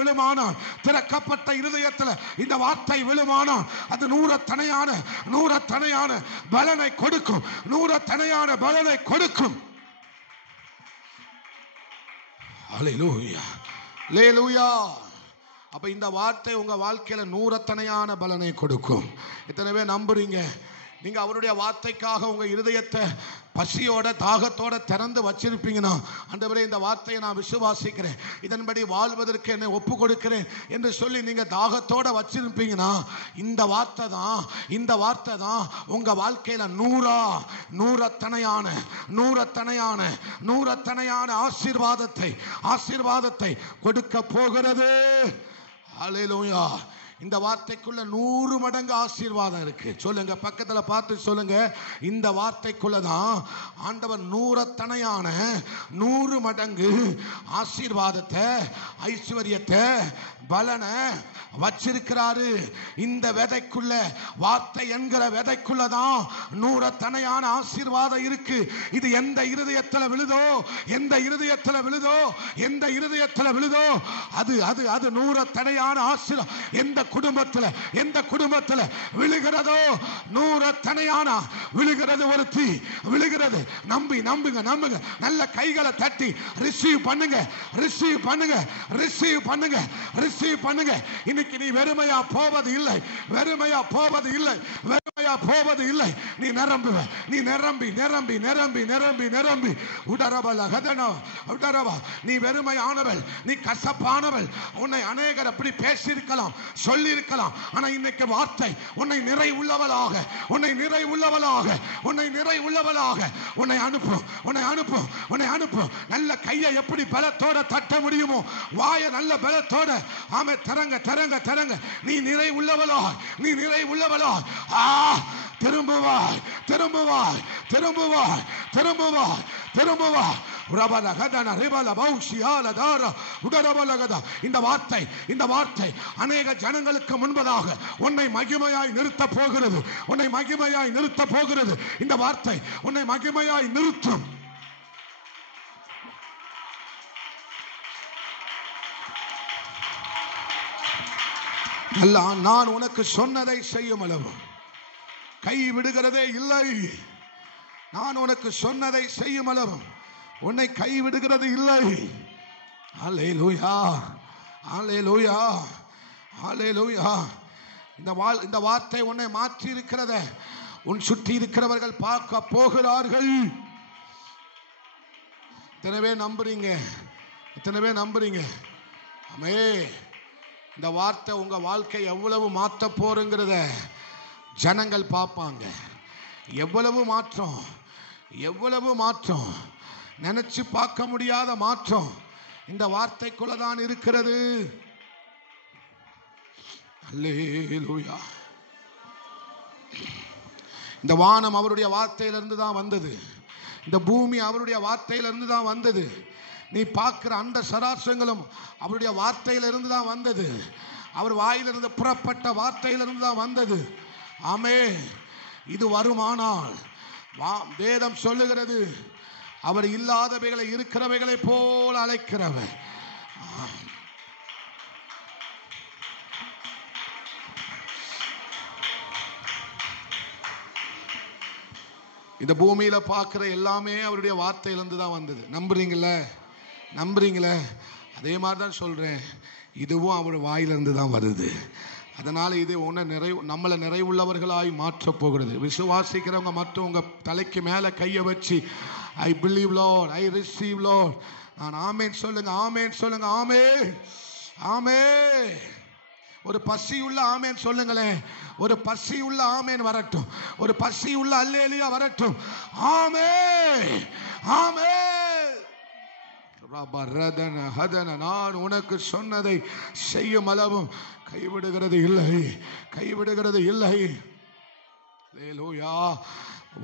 விழுமானால், திறக்கப்பட்ட இருதயத்தில் இந்த வார்த்தை விழுமானால், அது நூறத்தனையான பலனை கொடுக்கும். ஹல்லேலூயா, ஹல்லேலூயா. அப்ப இந்த வார்த்தை உங்க வாழ்க்கையில நூறத்தனையான பலனை கொடுக்கும். எத்தனை பேர் நம்புறீங்க? நீங்க அவருடைய வார்த்தைக்காக உங்க இருதயத்தை பசியோட தாகத்தோட திறந்து வச்சிருப்பீங்கன்னா, ஆண்டவரே இந்த வார்த்தையை நான் விசுவாசிக்கிறேன், இதன்படி வாழ்வதற்கு என்னை ஒப்பு கொடுக்கிறேன் என்று சொல்லி நீங்க தாகத்தோட வச்சிருப்பீங்கன்னா, இந்த வார்த்தை தான் உங்க வாழ்க்கையில நூறத்தனையான ஆசீர்வாதத்தை கொடுக்க போகிறது. ஹல்லேலூயா. இந்த வார்த்தைக்குள்ள 100 மடங்கு ஆசீர்வாதம் இருக்கு. சொல்லுங்க, பக்கத்துல பார்த்து சொல்லுங்க, இந்த வார்த்தைக்குள்ளதான் ஆண்டவர் 100 மடங்கு ஆசீர்வாதத்தை, ஐஸ்வர்யத்தை, பலனை வச்சிருக்கிறாரு. இந்த விதைக்குள்ள, வார்த்தை என்கிற விதைக்குள்ளதான் 100 ஆசீர்வாதம் இருக்கு. இது எந்த இருதயத்துல விழுதோ அது 100 ஆசீர்வாதம். எந்த குடும்பத்துல விழுகிறதோ 100 விழுகிறது. ஒரு தீ விழுகிறது. நம்புங்க. நல்ல கைகளை தட்டி ரிசீவ் பண்ணுங்க. இன்னைக்கு நீ வெறுமையா போவது இல்லை. நீ நிரம்பி உடரபா. நீ வெறுமையானவள், நீ கசப்பானவள். உன்னை அநேகர் அப்படி பேசியிருக்கலாம், சொல்லி இருக்கலாம். ஆனா இன்னைக்கு வார்த்தை உன்னை நிறை உள்ளவளாக உன்னை அனுப்பும். நல்ல கையை எப்படி பலத்தோட தட்ட முடியுமோ, வாயை நல்ல பலத்தோட ஆமே தரங்க தரங்க தரங்க. நீ நிறை உள்ளவளோ, நீ நிறை உள்ளவளோ. திரும்புவாய் திரும்புவாய் திரும்புவாய் திரும்புவாய் திரும்புவாய். இந்த வார்த்தை அநேக ஜனங்களுக்கு முன்பதாக உன்னை மகிமையாய் நிறுத்த போகிறது. உன்னை மகிமையாய் நிறுத்த போகிறது. இந்த வார்த்தை உன்னை மகிமையாய் நிறுத்தும். நான் உனக்கு சொன்னதை செய்யும் அளவு கை விடுகிறதே இல்லை. நான் உனக்கு சொன்னதை செய்யும் அளவு உன்னை கை விடுகிறது இல்லை. அல்லேலூயா அல்லேலூயா அல்லேலூயா. இந்த வார்த்தை உன்னை மாற்றி இருக்கிறத உன் சுற்றி இருக்கிறவர்கள் பார்க்க போகிறார்கள். எத்தனை பேர் நம்புறீங்க? எத்தனை பேர் நம்புறீங்க? ஆமே. இந்த வார்த்தை உங்க வாழ்க்கை எவ்வளவு மாற்ற போறங்கிறத ஜனங்கள் பார்ப்பாங்க. எவ்வளவு மாற்றம், எவ்வளவு மாற்றம், நினைச்சு பார்க்க முடியாத மாற்றம் இந்த வார்த்தைக்குள்ள தான் இருக்கிறது. அல்லேலூயா. இந்த வானம் அவருடைய வார்த்தையிலிருந்து தான் வந்தது. இந்த பூமி அவருடைய வார்த்தையிலிருந்து தான் வந்தது. நீ பார்க்கிற அந்த சராசரங்களும் அவருடைய வார்த்தையிலிருந்து தான் வந்தது. அவர் வாயிலிருந்து புறப்பட்ட வார்த்தையிலிருந்து தான் வந்தது. ஆமே. இது வருமானால் வேதம் சொல்லுகிறது, அவர் இல்லாதவைகளை இருக்கிறவைகளை போல அழைக்கிறவர். இந்த பூமியில பார்க்கிற எல்லாமே அவருடைய வார்த்தையிலிருந்து தான் வந்தது. நம்புறீங்கள? நம்புறீங்களே? அதே மாதிரி தான் சொல்றேன், இதுவும் அவர் வாயிலிருந்து தான் வருது. அதனால இது நம்மளை நிறைவுள்ளவர்களாய் மாற்ற போகிறது. விசுவாசிக்கிறவங்க மட்டும் உங்க தலைக்கு மேல கையை வச்சு I believe Lord, I receive Lord. நான் ஆமேன் சொல்லுங்க, ஆமேன் சொல்லுங்க, ஆமென் ஆமென். ஒரு பசி உள்ள ஆமேன் சொல்லுங்களேன். ஒரு பசி உள்ள ஆமேன் வரட்டும். ஒரு பசி உள்ள அல்லேலூயா வரட்டும். ஆமென் ஆமென். நான் உனக்கு சொன்னதை செய்யும் அளவும் கைவிடுகிறது இல்லை, கைவிடுகிறது இல்லை. அல்லேலூயா.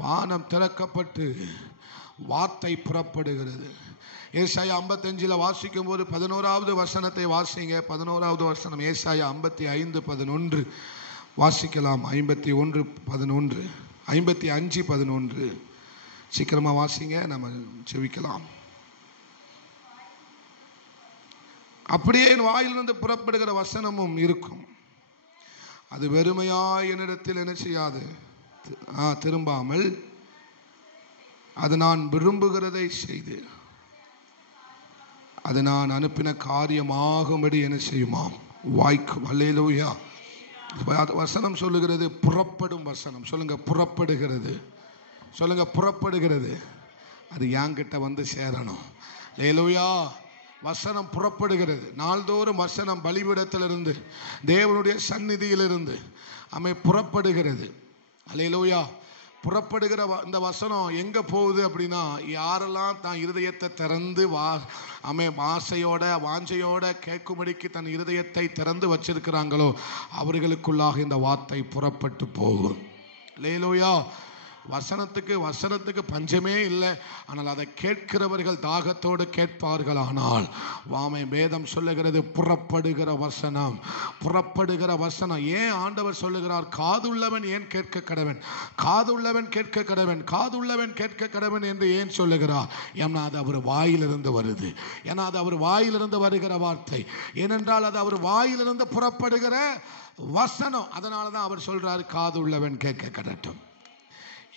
வானம் திறக்கப்பட்டு வார்த்தை புறப்படுகிறது. ஏசாயா 55 வாசிக்கும் போது 11வது வசனத்தை வாசிங்க. 11வது வசனம் ஏசாயா 55:11 வாசிக்கலாம். 51:11 55:11 சீக்கிரமா வாசிங்க, நம்ம செவிக்கலாம். அப்படியே என் வாயிலிருந்து புறப்படுகிற வசனமும் இருக்கும், அது வெறுமையாய் என்னிடத்தில் என்ன செய்யாது, திரும்பாமல் அது நான் விரும்புகிறதை செய்து அது நான் அனுப்பின காரியமாகும்படி என்ன செய்யுமாம், வாய்க்கும். அல்லேலூயா. வசனம் சொல்லுகிறது, புறப்படும் வசனம். சொல்லுங்க, புறப்படுகிறது. சொல்லுங்க, புறப்படுகிறது. அது என்கிட்ட வந்து சேரணும். அல்லேலூயா. வசனம் புறப்படுகிறது. நாள்தோறும் வசனம் பலிபீடத்திலிருந்து, தேவனுடைய சந்நிதியிலிருந்து புறப்படுகிறது. அல்லேலூயா. புறப்படுகிற இந்த வசனம் எங்க போகுது அப்படின்னா, யாரெல்லாம் தான் இருதயத்தை திறந்து ஆசையோட வாஞ்சையோட கேட்கும்படிக்கு தன் இருதயத்தை திறந்து வச்சிருக்கிறாங்களோ அவர்களுக்குள்ளாக இந்த வார்த்தை புறப்பட்டு போகும். அல்லேலூயா. வசனத்துக்கு பஞ்சமே இல்லை. ஆனால் அதை கேட்கிறவர்கள் தாகத்தோடு கேட்பார்கள். ஆனால் வேதம் சொல்லுகிறது, புறப்படுகிற வசனம், புறப்படுகிற வசனம். ஏன் ஆண்டவர் சொல்லுகிறார், காதுள்ளவன் ஏன் கேட்க கடவன், காதுள்ளவன் கேட்க கடவன், காதுள்ளவன் கேட்க கடவன் என்று ஏன் சொல்லுகிறார்? ஏன்னா அது அவர் வாயிலிருந்து வருது. ஏன்னா அது அவர் வாயிலிருந்து வருகிற வார்த்தை. ஏனென்றால் அது அவர் வாயிலிருந்து புறப்படுகிற வசனம். அதனால தான் அவர் சொல்றாரு, காதுள்ளவன் கேட்க கடட்டும்.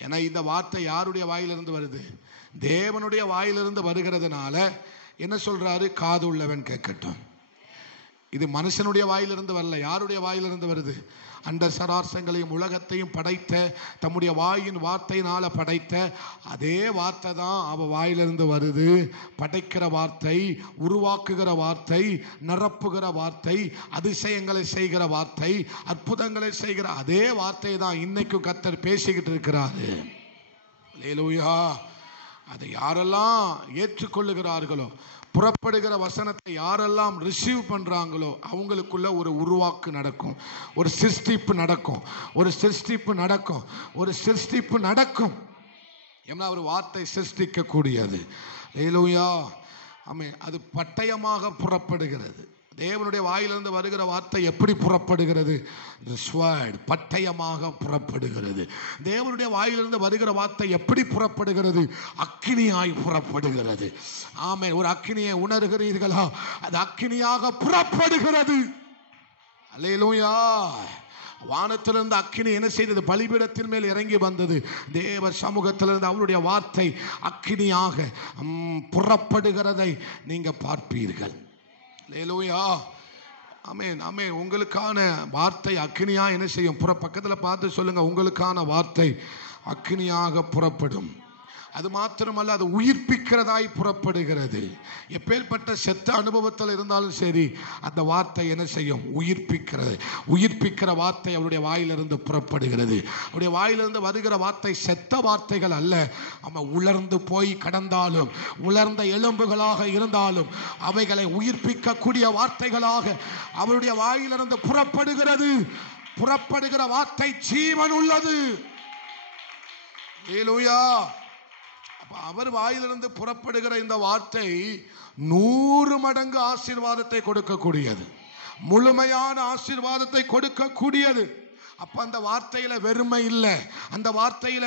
ஏன்னா இந்த வார்த்தை யாருடைய வாயிலிருந்து வருது? தேவனுடைய வாயிலிருந்து வருகிறதுனால என்ன சொல்றாரு, காது உள்ளவன் கேட்கட்டும். இது மனுஷனுடைய வாயிலிருந்து வரல. யாருடைய வாயிலிருந்து வருது? அந்த சராசங்களையும் உலகத்தையும் படைத்த, தம்முடைய வாயின் வார்த்தையினால படைத்த அதே வார்த்தை தான் அவ வாயிலிருந்து வருது. படைக்கிற வார்த்தை, உருவாக்குகிற வார்த்தை, நிரப்புகிற வார்த்தை, அதிசயங்களை செய்கிற வார்த்தை, அற்புதங்களை செய்கிற அதே வார்த்தை தான் இன்னைக்கும் கர்த்தர் பேசிக்கிட்டு இருக்கிறாரு. அல்லேலூயா. அதை யாரெல்லாம் ஏற்றுக்கொள்ளுகிறார்களோ, புறப்படுகிற வசனத்தை யாரெல்லாம் ரிசீவ் பண்றாங்களோ அவங்களுக்குள்ள ஒரு உருவாக்கு நடக்கும், ஒரு சிருஷ்டிப்பு நடக்கும், ஒரு சிருஷ்டிப்பு நடக்கும், ஒரு சிருஷ்டிப்பு நடக்கும். ஏன்னா ஒரு வார்த்தை சிருஷ்டிக்க கூடியது. ஹல்லேலூயா. ஆமென். அது பட்டயமாக புறப்படுகிறது. தேவனுடைய வாயிலிருந்து வருகிற வார்த்தை எப்படி புறப்படுகிறது? பட்டயமாக புறப்படுகிறது. தேவனுடைய வாயிலிருந்து வருகிற வார்த்தை எப்படி புறப்படுகிறது? அக்கினியாய் புறப்படுகிறது. ஆமென். ஒரு அக்கினியை உணர்கிறீர்களா? அது அக்கினியாக புறப்படுகிறது. அல்லேலூயா. வானத்திலிருந்து அக்கினி என்ன செய்தது? பலிபீடத்தின் மேல் இறங்கி வந்தது. தேவ சமூகத்திலிருந்து அவருடைய வார்த்தை அக்கினியாக புறப்படுகிறதை நீங்க பார்ப்பீர்கள். அல்லேலூயா. ஆமென், ஆமென். உங்களுக்கான வார்த்தை அக்கினியா என்ன செய்யும்? பக்கத்தில் பார்த்து சொல்லுங்க, உங்களுக்கான வார்த்தை அக்கினியாக புறப்படும். அது மாத்திரமல்ல, அது உயிர்ப்பிக்கிறதாய் புறப்படுகிறது. எப்பேற்பட்ட செத்த அனுபவத்தில் இருந்தாலும் சரி, அந்த வார்த்தை என்ன செய்யும்? உயிர்ப்பிக்கிறது. உயிர்ப்பிக்கிற வார்த்தை அவருடைய வாயிலிருந்து புறப்படுகிறது. அவருடைய வாயிலிருந்து வருகிற வார்த்தை செத்த வார்த்தைகள் அல்ல. அவன் உலர்ந்து போய் கடந்தாலும், உலர்ந்த எலும்புகளாக இருந்தாலும் அவைகளை உயிர்ப்பிக்கக்கூடிய வார்த்தைகளாக அவருடைய வாயிலிருந்து புறப்படுகிறது. புறப்படுகிற வார்த்தை ஜீவன் உள்ளது. ஹல்லேலூயா. அவர் வாயிலிருந்து புறப்படுகிற இந்த வார்த்தை 100 மடங்கு ஆசீர்வாதத்தை கொடுக்கக்கூடியது, முழுமையான ஆசீர்வாதத்தை கொடுக்கக்கூடியது. அப்ப அந்த வார்த்தையில வெறுமை இல்லை. அந்த வார்த்தையில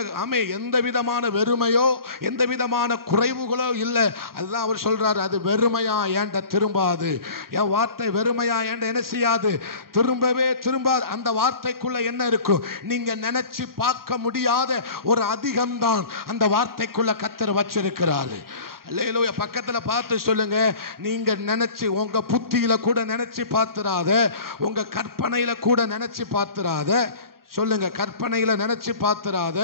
எந்த விதமான வெறுமையோ எந்த விதமான குறைவுகளோ இல்லை. அதுதான் அவர் சொல்றாரு, அது வெறுமையா ஏண்ட திரும்பாது. என் வார்த்தை வெறுமையா ஏண்ட என்ன செய்யாது? திரும்பவே திரும்பாது. அந்த வார்த்தைக்குள்ள என்ன இருக்கும்? நீங்க நினைச்சு பார்க்க முடியாத ஒரு அதிகம்தான் அந்த வார்த்தைக்குள்ள கர்த்தர் வச்சிருக்கிறாரு. அல்லேலூயா. பக்கத்துல பார்த்து சொல்லுங்க, நீங்க நினைச்சு உங்க புத்தியில கூட நினைச்சு பார்த்துறாத, உங்க கற்பனையில கூட நினைச்சு பார்த்துறாத. சொல்லுங்க, கற்பனையில நினைச்சு பார்த்துறாத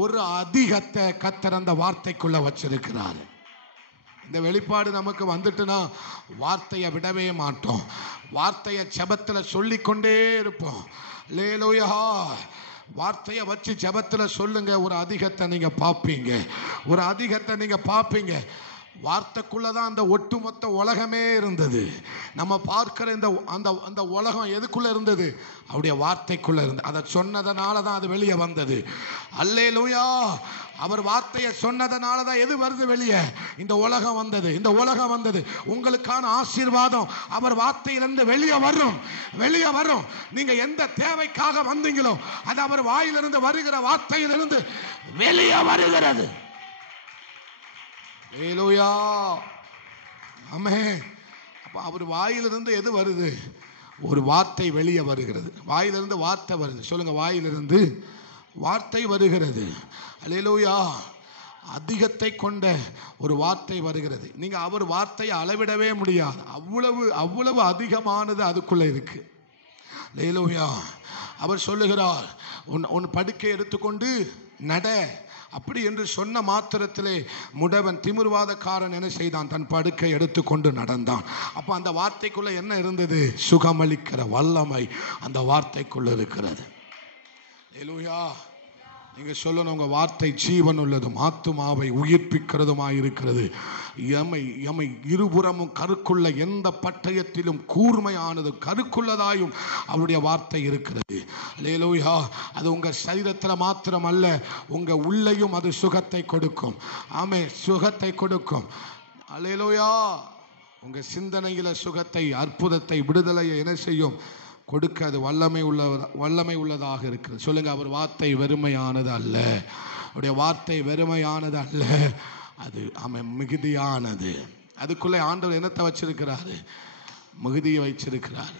ஒரு அதிகத்தை கர்த்தர் அந்த வார்த்தைக்குள்ள வச்சிருக்கிறாரு. இந்த வெளிப்பாடு நமக்கு வந்துட்டுனா வார்த்தையை விடவே மாட்டோம். வார்த்தையை ஜெபத்துல சொல்லிக்கொண்டே இருப்போம். அல்லேலூயா. வார்த்தையை வச்சு ஜெபத்தில் சொல்லுங்க, ஒரு அதிகத்தை நீங்க பார்ப்பீங்க. ஒரு அதிகத்தை நீங்க பார்ப்பீங்க. வார்த்தைக்குள்ளதான் அந்த ஒட்டுமொத்த உலகமே இருந்தது. நம்ம பார்க்கிற இந்த அந்த உலகம் எதுக்குள்ள இருந்தது? அவருடைய வார்த்தைக்குள்ள இருந்து. அதை சொன்னதனால தான் அது வெளியே வந்தது. அல்லேலூயா. அவர் வார்த்தையை சொன்னதனால தான் எது வருது வெளியே? இந்த உலகம் வந்தது. இந்த உலகம் வந்தது. உங்களுக்கான ஆசீர்வாதம் அவர் வார்த்தையிலிருந்து வெளியே வரும், வெளியே வரும். நீங்க எந்த தேவைக்காக வந்தீங்களோ அது அவர் வாயிலிருந்து வருகிற வார்த்தையிலிருந்து வெளியே வருகிறது. ஹல்லேலூயா. ஆமென். அப்ப அவர் வாயிலிருந்து எது வருது? ஒரு வார்த்தை வெளியே வருகிறது. வாயிலிருந்து வார்த்தை வருது. சொல்லுங்க, வாயிலிருந்து வார்த்தை வருகிறது. அல்லேலூயா. அதிகத்தை கொண்ட ஒரு வார்த்தை வருகிறது. நீங்க அவர் வார்த்தையை அளவிடவே முடியாது. அவ்வளவு அவ்வளவு அதிகமானது அதுக்குள்ள இருக்கு. அல்லேலூயா. அவர் சொல்லுகிறார், உன் படுக்கை எடுத்துக்கொண்டு நட. அப்படி என்று சொன்ன மாத்திரத்திலே முடவன் திமிர்வாதக்காரன் என்ன செய்தான்? தன் படுக்கை எடுத்துக்கொண்டு நடந்தான். அப்ப அந்த வார்த்தைக்குள்ள என்ன இருந்தது? சுகமளிக்கிற வல்லமை அந்த வார்த்தைக்குள்ள இருக்கிறது. ஹல்லேலூயா. நீங்க சொல்லணும், உங்க வார்த்தை ஜீவன் உள்ளதும் ஆத்துமாவை உயிர்ப்பிக்கிறதுமாய் இருக்கிறது. எமை இருபுறமும் கருக்குள்ள எந்த பட்டயத்திலும் கூர்மையானது கருக்குள்ளதாயும் அவருடைய வார்த்தை இருக்கிறது. அல்லேலூயா. அது உங்க சரீரத்தில் மாத்திரம் அல்ல, உங்க உள்ளேயும் அது சுகத்தை கொடுக்கும். ஆமே, சுகத்தை கொடுக்கும். அல்லேலூயா. உங்க சிந்தனையில சுகத்தை, அற்புதத்தை, விடுதலையை என்ன செய்யும்? கொடுக்க அது வல்லமை உள்ளதாக இருக்கிறது. சொல்லுங்க, அவர் வார்த்தை வெறுமையானது அல்ல. அவருடைய வார்த்தை வெறுமையானது அல்ல, அது மிகுதியானது. அதுக்குள்ளே ஆண்டவர் என்னத்தை வச்சிருக்கிறாரு? மிகுதியை வச்சிருக்கிறார்.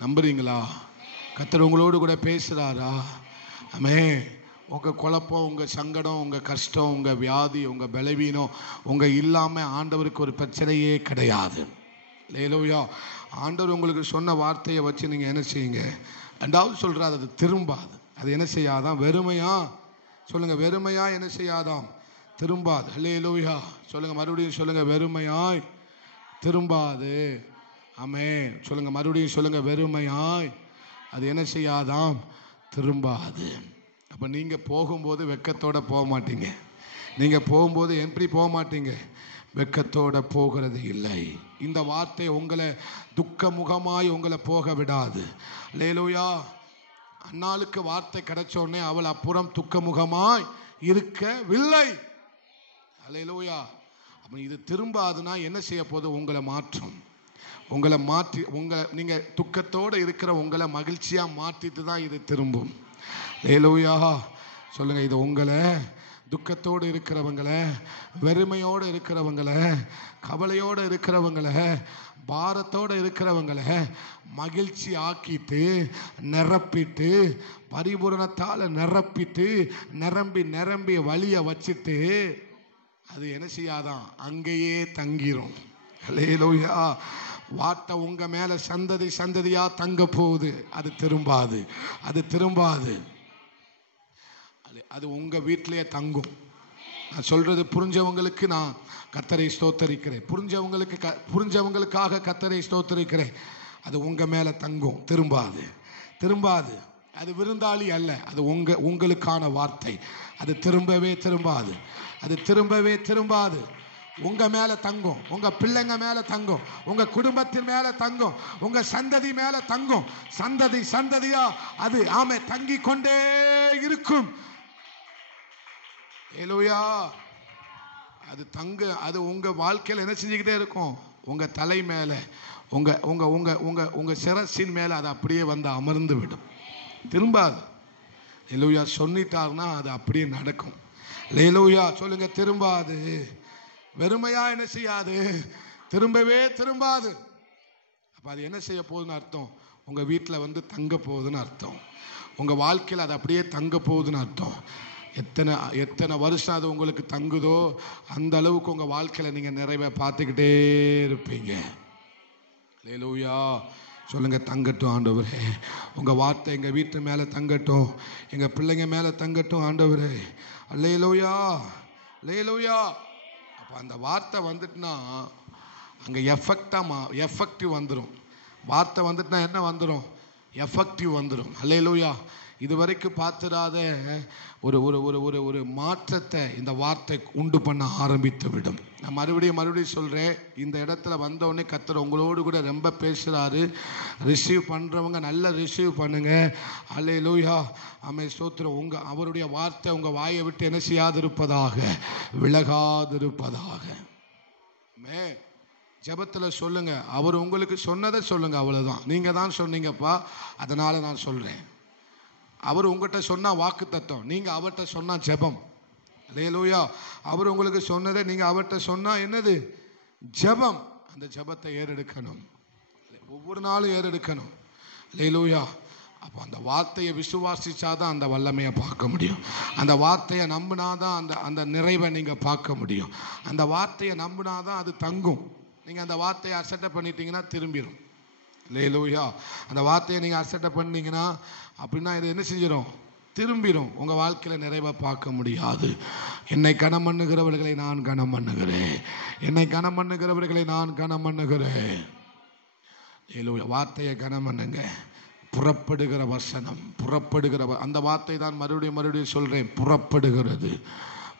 நம்புறீங்களா? கர்த்தர் உங்களோடு கூட பேசுறாரா? ஆமே. உங்க குழப்பம், உங்க சங்கடம், உங்க கஷ்டம், உங்க வியாதி, உங்க பலவீனம் உங்க இல்லாம ஆண்டவருக்கு ஒரு பிரச்சனையே கிடையாது. ஹல்லேலூயா. ஆண்டவர் உங்களுக்கு சொன்ன வார்த்தையை வச்சு நீங்க என்ன செய்யுங்க? ரெண்டாவது சொல்றாரு, அது திரும்பாது. அது என்ன செய்யாதான்? வெறுமையா. சொல்லுங்க, வெறுமையா என்ன செய்யாதாம்? திரும்பாது. ஹல்லேலூயா. சொல்லுங்க, மறுபடியும் சொல்லுங்க, வெறுமையாய் திரும்பாது. ஆமென். சொல்லுங்க, மறுபடியும் சொல்லுங்க, வெறுமையாய் அது என்ன செய்யாதாம்? திரும்பாது. அப்ப நீங்க போகும்போது வெக்கத்தோட போக மாட்டீங்க. நீங்க போகும்போது எப்படி போக மாட்டீங்க? வெட்கத்தோட போகிறது இல்லை. இந்த வார்த்தை உங்களை துக்க முகமாய் உங்களை போக விடாது. அல்லேலூயா. அன்னாளுக்கு வார்த்தை கிடைச்ச உடனே அவள் அப்புறம் துக்க முகமாய் இருக்கவில்லை. அல்லேலூயா. அப்ப இது திரும்பாதுன்னா என்ன செய்ய போது? உங்களை மாற்றும். உங்களை மாற்றி நீங்க துக்கத்தோடு இருக்கிற உங்களை மகிழ்ச்சியா மாற்றிட்டு தான் இது திரும்பும். அல்லேலூயா. சொல்லுங்க, இது உங்களை துக்கத்தோடு இருக்கிறவங்களை, வெறுமையோடு இருக்கிறவங்களை, கவலையோடு இருக்கிறவங்களை, பாரத்தோடு இருக்கிறவங்களை மகிழ்ச்சி ஆக்கிட்டு நிரப்பிட்டு பரிபூரணத்தால் நிரப்பிட்டு நிரம்பி நிரம்பி வழிய வச்சுட்டு அது என்ன செய்யாதான்? அங்கேயே தங்கிரும். அல்லேலூயா. வார்த்தை உங்க மேல சந்ததி சந்ததியா தங்க போகுது. அது திரும்பாது, அது திரும்பாது. அது உங்க வீட்டிலேயே தங்கும். நான் சொல்றது புரிஞ்சவங்களுக்கு நான் கர்த்தரை ஸ்தோத்தரிக்கிறேன். புரிஞ்சவங்களுக்காக கர்த்தரை ஸ்தோத்தரிக்கிறேன். அது உங்க மேல தங்கும், திரும்பாது, திரும்பாது. அது விருந்தாளி அல்ல, அது உங்களுக்கான வார்த்தை. அது திரும்பவே திரும்பாது, அது திரும்பவே திரும்பாது. உங்க மேல தங்கும், உங்க பிள்ளைங்க மேல தங்கும், உங்க குடும்பத்தின் மேல தங்கும், உங்க சந்ததி மேல தங்கும். சந்ததி சந்ததியா அது ஆமே தங்கி கொண்டே இருக்கும். அல்லேலூயா. அது அது உங்க வாழ்க்கையில் என்ன செஞ்சுக்கிட்டே இருக்கும்? உங்க தலை மேல, உங்க உங்க உங்க உங்க உங்க சிரசின் மேல அது அப்படியே வந்து அமர்ந்து விடும், திரும்பாது. அல்லேலூயா. சொல்லிட்டாருன்னா அது அப்படியே நடக்கும். அல்லேலூயா. சொல்லுங்க, திரும்பாது. வெறுமையா என்ன செய்யாது? திரும்பவே திரும்பாது. அப்ப அது என்ன செய்ய போகுதுன்னு அர்த்தம்? உங்க வீட்டில் வந்து தங்க போகுதுன்னு அர்த்தம். உங்க வாழ்க்கையில் அது அப்படியே தங்க போகுதுன்னு அர்த்தம். எத்தனை வருஷம் அது உங்களுக்கு தங்குதோ அந்த அளவுக்கு உங்க வாழ்க்கையில நீங்க நிறைவே பார்த்துக்கிட்டே இருப்பீங்க. அல்லேலூயா. சொல்லுங்க, தங்கட்டும் ஆண்டவரே. உங்க வார்த்தை எங்க வீட்டு மேல தங்கட்டும், எங்க பிள்ளைங்க மேல தங்கட்டும் ஆண்டவரே. அல்லேலூயா, அல்லேலூயா. அப்ப அந்த வார்த்தை வந்துட்டுனா அங்க எஃபெக்டிவ் வந்துடும். வார்த்தை வந்துட்டுனா என்ன வந்துடும்? எஃபெக்டிவ் வந்துடும். அல்லேலூயா. இதுவரைக்கும் பார்த்துடாத ஒரு ஒரு ஒரு ஒரு ஒரு மாற்றத்தை இந்த வார்த்தை உண்டு பண்ண ஆரம்பித்து விடும். நான் மறுபடியும் சொல்கிறேன், இந்த இடத்துல வந்தோடனே கர்த்தர் உங்களோடு கூட ரொம்ப பேசுகிறாரு. ரிசீவ் பண்ணுறவங்க நல்லா ரிசீவ் பண்ணுங்க. அல்லேலூயா. ஆமென், ஸ்தோத்திரம். அவருடைய வார்த்தை உங்கள் வாயை விட்டு என்ன செய்யாதிருப்பதாக, விலகாதிருப்பதாக. ஜெபத்தில் சொல்லுங்க, அவர் உங்களுக்கு சொன்னதை சொல்லுங்க, அவ்வளோதான். நீங்கள் தான் சொன்னீங்கப்பா, அதனால் நான் சொல்கிறேன். அவர் உங்கள்கிட்ட சொன்னால் வாக்கு தத்துவம், நீங்கள் அவர்கிட்ட சொன்னால் ஜெபம். அல்லேலூயா. அவர் உங்களுக்கு சொன்னதை நீங்கள் அவர்கிட்ட சொன்னால் என்னது? ஜெபம். அந்த ஜெபத்தை ஏறெடுக்கணும், ஒவ்வொரு நாளும் ஏறெடுக்கணும். அல்லேலூயா. அப்போ அந்த வார்த்தையை விசுவாசிச்சாதான் அந்த வல்லமையை பார்க்க முடியும். அந்த வார்த்தையை நம்பினாதான் அந்த நிறைவை நீங்கள் பார்க்க முடியும். அந்த வார்த்தையை நம்பினாதான் அது தங்கும். நீங்கள் அந்த வார்த்தையை அசட்டை பண்ணிட்டீங்கன்னா திரும்பிடும். அல்லேலூயா. அந்த வார்த்தையை நீங்கள் அசட்டை பண்ணீங்கன்னா அப்படின்னா இது என்ன செஞ்சிடும்? திரும்பிடும். உங்கள் வாழ்க்கையில் நிறைவை பார்க்க முடியாது. என்னை கனம் பண்ணுகிறவர்களை நான் கனம் பண்ணுகிறேன், என்னை கனம் பண்ணுகிறவர்களை நான் கனம் பண்ணுகிறேன். அல்லேலூயா. வார்த்தையை கனம் பண்ணுங்க. புறப்படுகிற வசனம், புறப்படுகிற அந்த வார்த்தை தான் மறுபடியும் சொல்கிறேன், புறப்படுகிறது.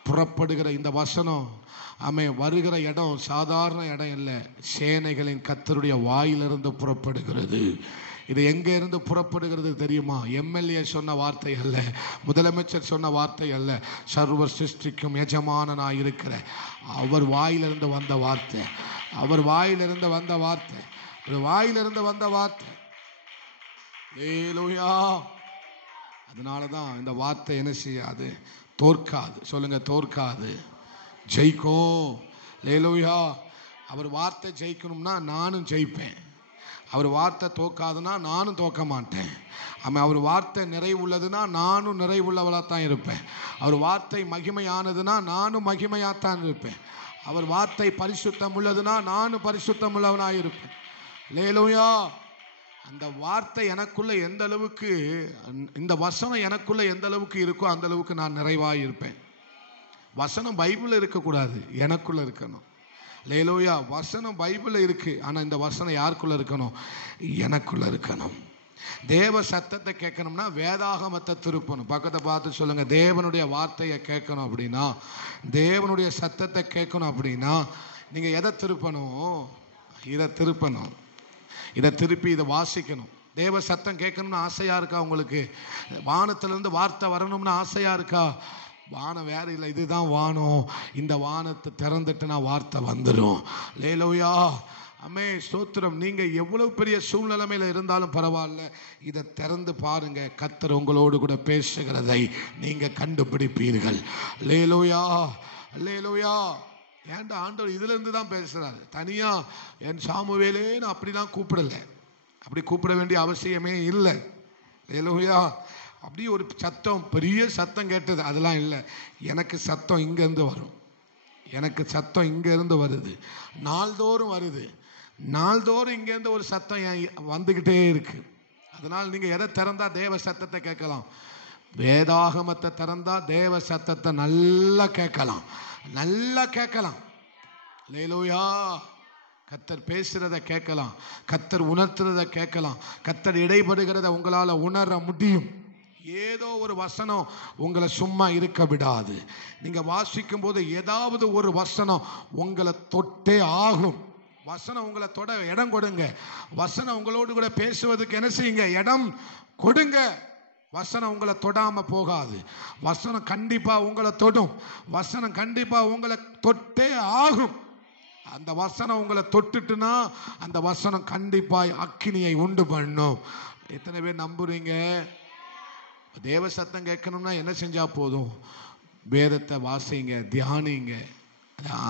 புறப்படுகிற இந்த வசனம் வருகிற இடம் சாதாரண இடம் இல்லை, சேனைகளின் கர்த்தருடைய வாயிலிருந்து புறப்படுகிறது. இது எங்க இருந்து புறப்படுகிறது தெரியுமா? எம்எல்ஏ சொன்ன வார்த்தை அல்ல, முதலமைச்சர் சொன்ன வார்த்தை அல்ல, சர்வ சிருஷ்டிக்கும் எஜமானனாய் இருக்கிற அவர் வாயிலிருந்து வந்த வார்த்தை, அவர் வாயிலிருந்து வந்த வார்த்தை, வாயிலிருந்து வந்த வார்த்தை. அல்லேலூயா. அதனாலதான் இந்த வார்த்தை என்ன செய்யாது? தோற்காது. சொல்லுங்க, தோற்காது, ஜெயிக்கும். அல்லேலூயா. அவர் வார்த்தை ஜெயிக்கணும்னா நானும் ஜெயிப்பேன். அவர் வார்த்தை தோக்காதுன்னா நானும் தோக்க மாட்டேன். அவர் வார்த்தை நிறைவுள்ளதுன்னா நானும் நிறைவுள்ளவளாக தான் இருப்பேன். அவர் வார்த்தை மகிமையானதுன்னா நானும் மகிமையாகத்தான் இருப்பேன். அவர் வார்த்தை பரிசுத்தம் உள்ளதுன்னா நானும் பரிசுத்தம் உள்ளவனாக இருப்பேன். அல்லேலூயா. அந்த வார்த்தை எனக்குள்ள எந்த அளவுக்கு, இந்த வசனம் எனக்குள்ள எந்த அளவுக்கு இருக்கோ அந்த அளவுக்கு நான் நிறைவாக இருப்பேன். வசனம் பைபிளில் இருக்கக்கூடாது, எனக்குள்ள இருக்கணும். அல்லேலூயா. வசனம் பைபிளில் இருக்கு, ஆனால் இந்த வசனம் யாருக்குள்ள இருக்கணும்? எனக்குள்ள இருக்கணும். தேவ சத்தத்தை கேட்கணும்னா வேதாகமத்தை திருப்பணும். பக்கத்தை பார்த்து சொல்லுங்க, தேவனுடைய வார்த்தையை கேட்கணும் அப்படின்னா, தேவனுடைய சத்தத்தை கேட்கணும் அப்படின்னா நீங்க எதை திருப்பணும்? இதை திருப்பணும். இதை திருப்பி இதை வாசிக்கணும். தேவ சத்தம் கேட்கணும்னு ஆசையா இருக்கா உங்களுக்கு? வானத்திலிருந்து வார்த்தை வரணும்னு ஆசையா இருக்கா? வானம் வேற இல்லை, இதுதான் வானம். இந்த வானத்தை திறந்துட்டுனா வார்த்தை வந்துடும். லேலூயா, அமே ஸ்தோத்திரம். நீங்க எவ்வளவு பெரிய சூழ்நிலைமையில இருந்தாலும் பரவாயில்ல, இதை திறந்து பாருங்க. கர்த்தர் உங்களோடு கூட பேசுகிறதை நீங்க கண்டுபிடிப்பீர்கள். லேலூயா, லேலூயா. ஏன்டா ஆண்டவர் இதுல இருந்து தான் பேசுறாரு. தனியா என் சாமுவேலேன்னு அப்படிலாம் கூப்பிடல. அப்படி கூப்பிட வேண்டிய அவசியமே இல்லை. லேலூயா. அப்படி ஒரு சத்தம், பெரிய சத்தம் கேட்டது, அதெல்லாம் இல்லை. எனக்கு சத்தம் இங்கேருந்து வரும். எனக்கு சத்தம் இங்கேருந்து வருது, நாள்தோறும் வருது. நாள்தோறும் இங்கேருந்து ஒரு சத்தம் வந்துக்கிட்டே இருக்கு. அதனால் நீங்கள் எதை திறந்தா தேவ சத்தத்தை கேட்கலாம்? வேதாகமத்தை திறந்தா தேவ சத்தத்தை நல்லா கேட்கலாம், நல்லா கேட்கலாம். லேலூயா. கர்த்தர் பேசுறத கேட்கலாம், கர்த்தர் உணர்த்துறத கேட்கலாம், கர்த்தர் இடைபடுகிறத உங்களால் உணர முடியும். ஏதோ ஒரு வசனம் உங்களை சும்மா இருக்க விடாது. நீங்க வாசிக்கும் போது ஏதாவது ஒரு வசனம் உங்களை தொட்டே ஆகும். வசனம் உங்களை தொட இடம் கொடுங்க. வசனம் உங்களோடு கூட பேசுவதுக்கு என்ன செய்யுங்க? இடம் கொடுங்க. வசனம் உங்களை தொடாம போகாது. வசனம் கண்டிப்பா உங்களை தொடும். வசனம் கண்டிப்பா உங்களை தொட்டே ஆகும். அந்த வசனம் உங்களை தொட்டுட்டுனா அந்த வசனம் கண்டிப்பாய் அக்கினியை உண்டு பண்ணும். எத்தனை பேர் நம்புறீங்க? தேவ சத்தம் கேட்கணும்னா என்ன செஞ்சா போதும்? வேதத்தை வாசிங்க, தியானிங்க,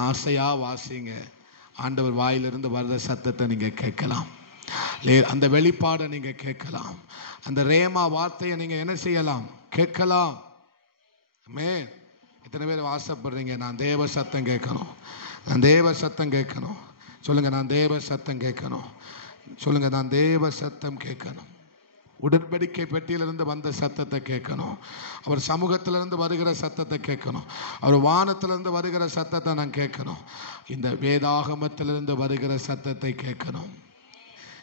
ஆசையா வாசிங்க. ஆண்டவர் வாயிலிருந்து வர்ற சத்தத்தை நீங்க கேட்கலாம். அந்த வெளிப்பாடை நீங்க கேட்கலாம். அந்த ரேமா வார்த்தையை நீங்க என்ன செய்யலாம்? கேட்கலாம். எத்தனை பேர் ஆசைப்படுறீங்க? நான் தேவ சத்தம் கேட்கணும், நான் தேவ சத்தம் கேட்கணும். சொல்லுங்க, நான் தேவ சத்தம் கேட்கணும். சொல்லுங்க, நான் தேவ சத்தம் கேட்கணும். உடன்படிக்கை பெட்டியிலிருந்து வந்த சத்தத்தை கேட்கணும். அவர் சமூகத்திலிருந்து வருகிற சத்தத்தை கேட்கணும். அவர் வானத்திலிருந்து வருகிற சத்தத்தை நான் கேட்கணும். இந்த வேதாகமத்திலிருந்து வருகிற சத்தத்தை கேட்கணும்.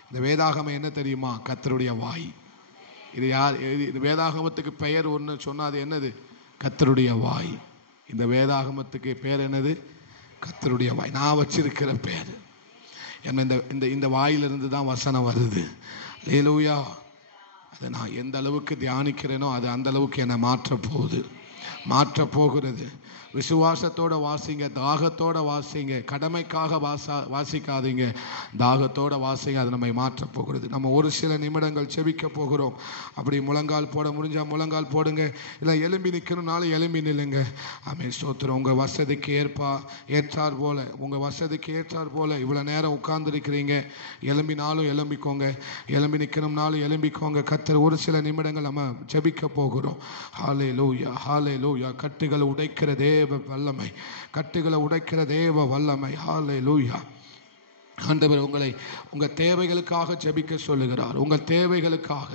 இந்த வேதாகமம் என்ன தெரியுமா? கர்த்தருடைய வாய். இது யார்? இது வேதாகமத்துக்கு பெயர் ஒன்று சொன்னா அது என்னது? கர்த்தருடைய வாய். இந்த வேதாகமத்துக்கு பேர் என்னது? கர்த்தருடைய வாய். நான் வச்சிருக்கிற பேர் என்ன? இந்த வாயிலிருந்து தான் வசனம் வருது. அல்லேலூயா. அதை நான் எந்த அளவுக்கு தியானிக்கிறேனோ அது அந்த அளவுக்கு என்னை மாற்ற போகிறது. விசுவாசத்தோட வாசிங்க, தாகத்தோட வாசிங்க. கடமைக்காக வாசிக்காதீங்க, தாகத்தோட வாசிங்க. அது நம்மை மாற்ற போகிறது. நம்ம ஒரு சில நிமிடங்கள் செபிக்க போகிறோம். அப்படி முழங்கால் போட முடிஞ்சா முழங்கால் போடுங்க, இல்லை எலும்பி நிற்கணும்னாலும் எலும்பி நில்லுங்க. ஆமென், ஸ்தோத்திரம். உங்கள் வசதிக்கு ஏற்றார் போல, உங்கள் வசதிக்கு ஏற்றார் போல இவ்வளோ நேரம் உட்கார்ந்துருக்கிறீங்க, எலும்பினாலும் எலும்பிக்கோங்க, எலும்பி நிற்கணும்னாலும் எலும்பிக்கோங்க. கர்த்தர் ஒரு சில நிமிடங்கள் நம்ம ஜெபிக்க போகிறோம். ஹல்லேலூயா, ஹல்லேலூயா. கட்டுகளை உடைக்கிற தேவ வல்லமை, கட்டுகளை உடைக்கிற தேவ வல்லமை. ஹல்லேலூயா. ஆண்டவர் உங்களை உங்கள் தேவைகளுக்காக ஜெபிக்க சொல்லுகிறார். உங்கள் தேவைகளுக்காக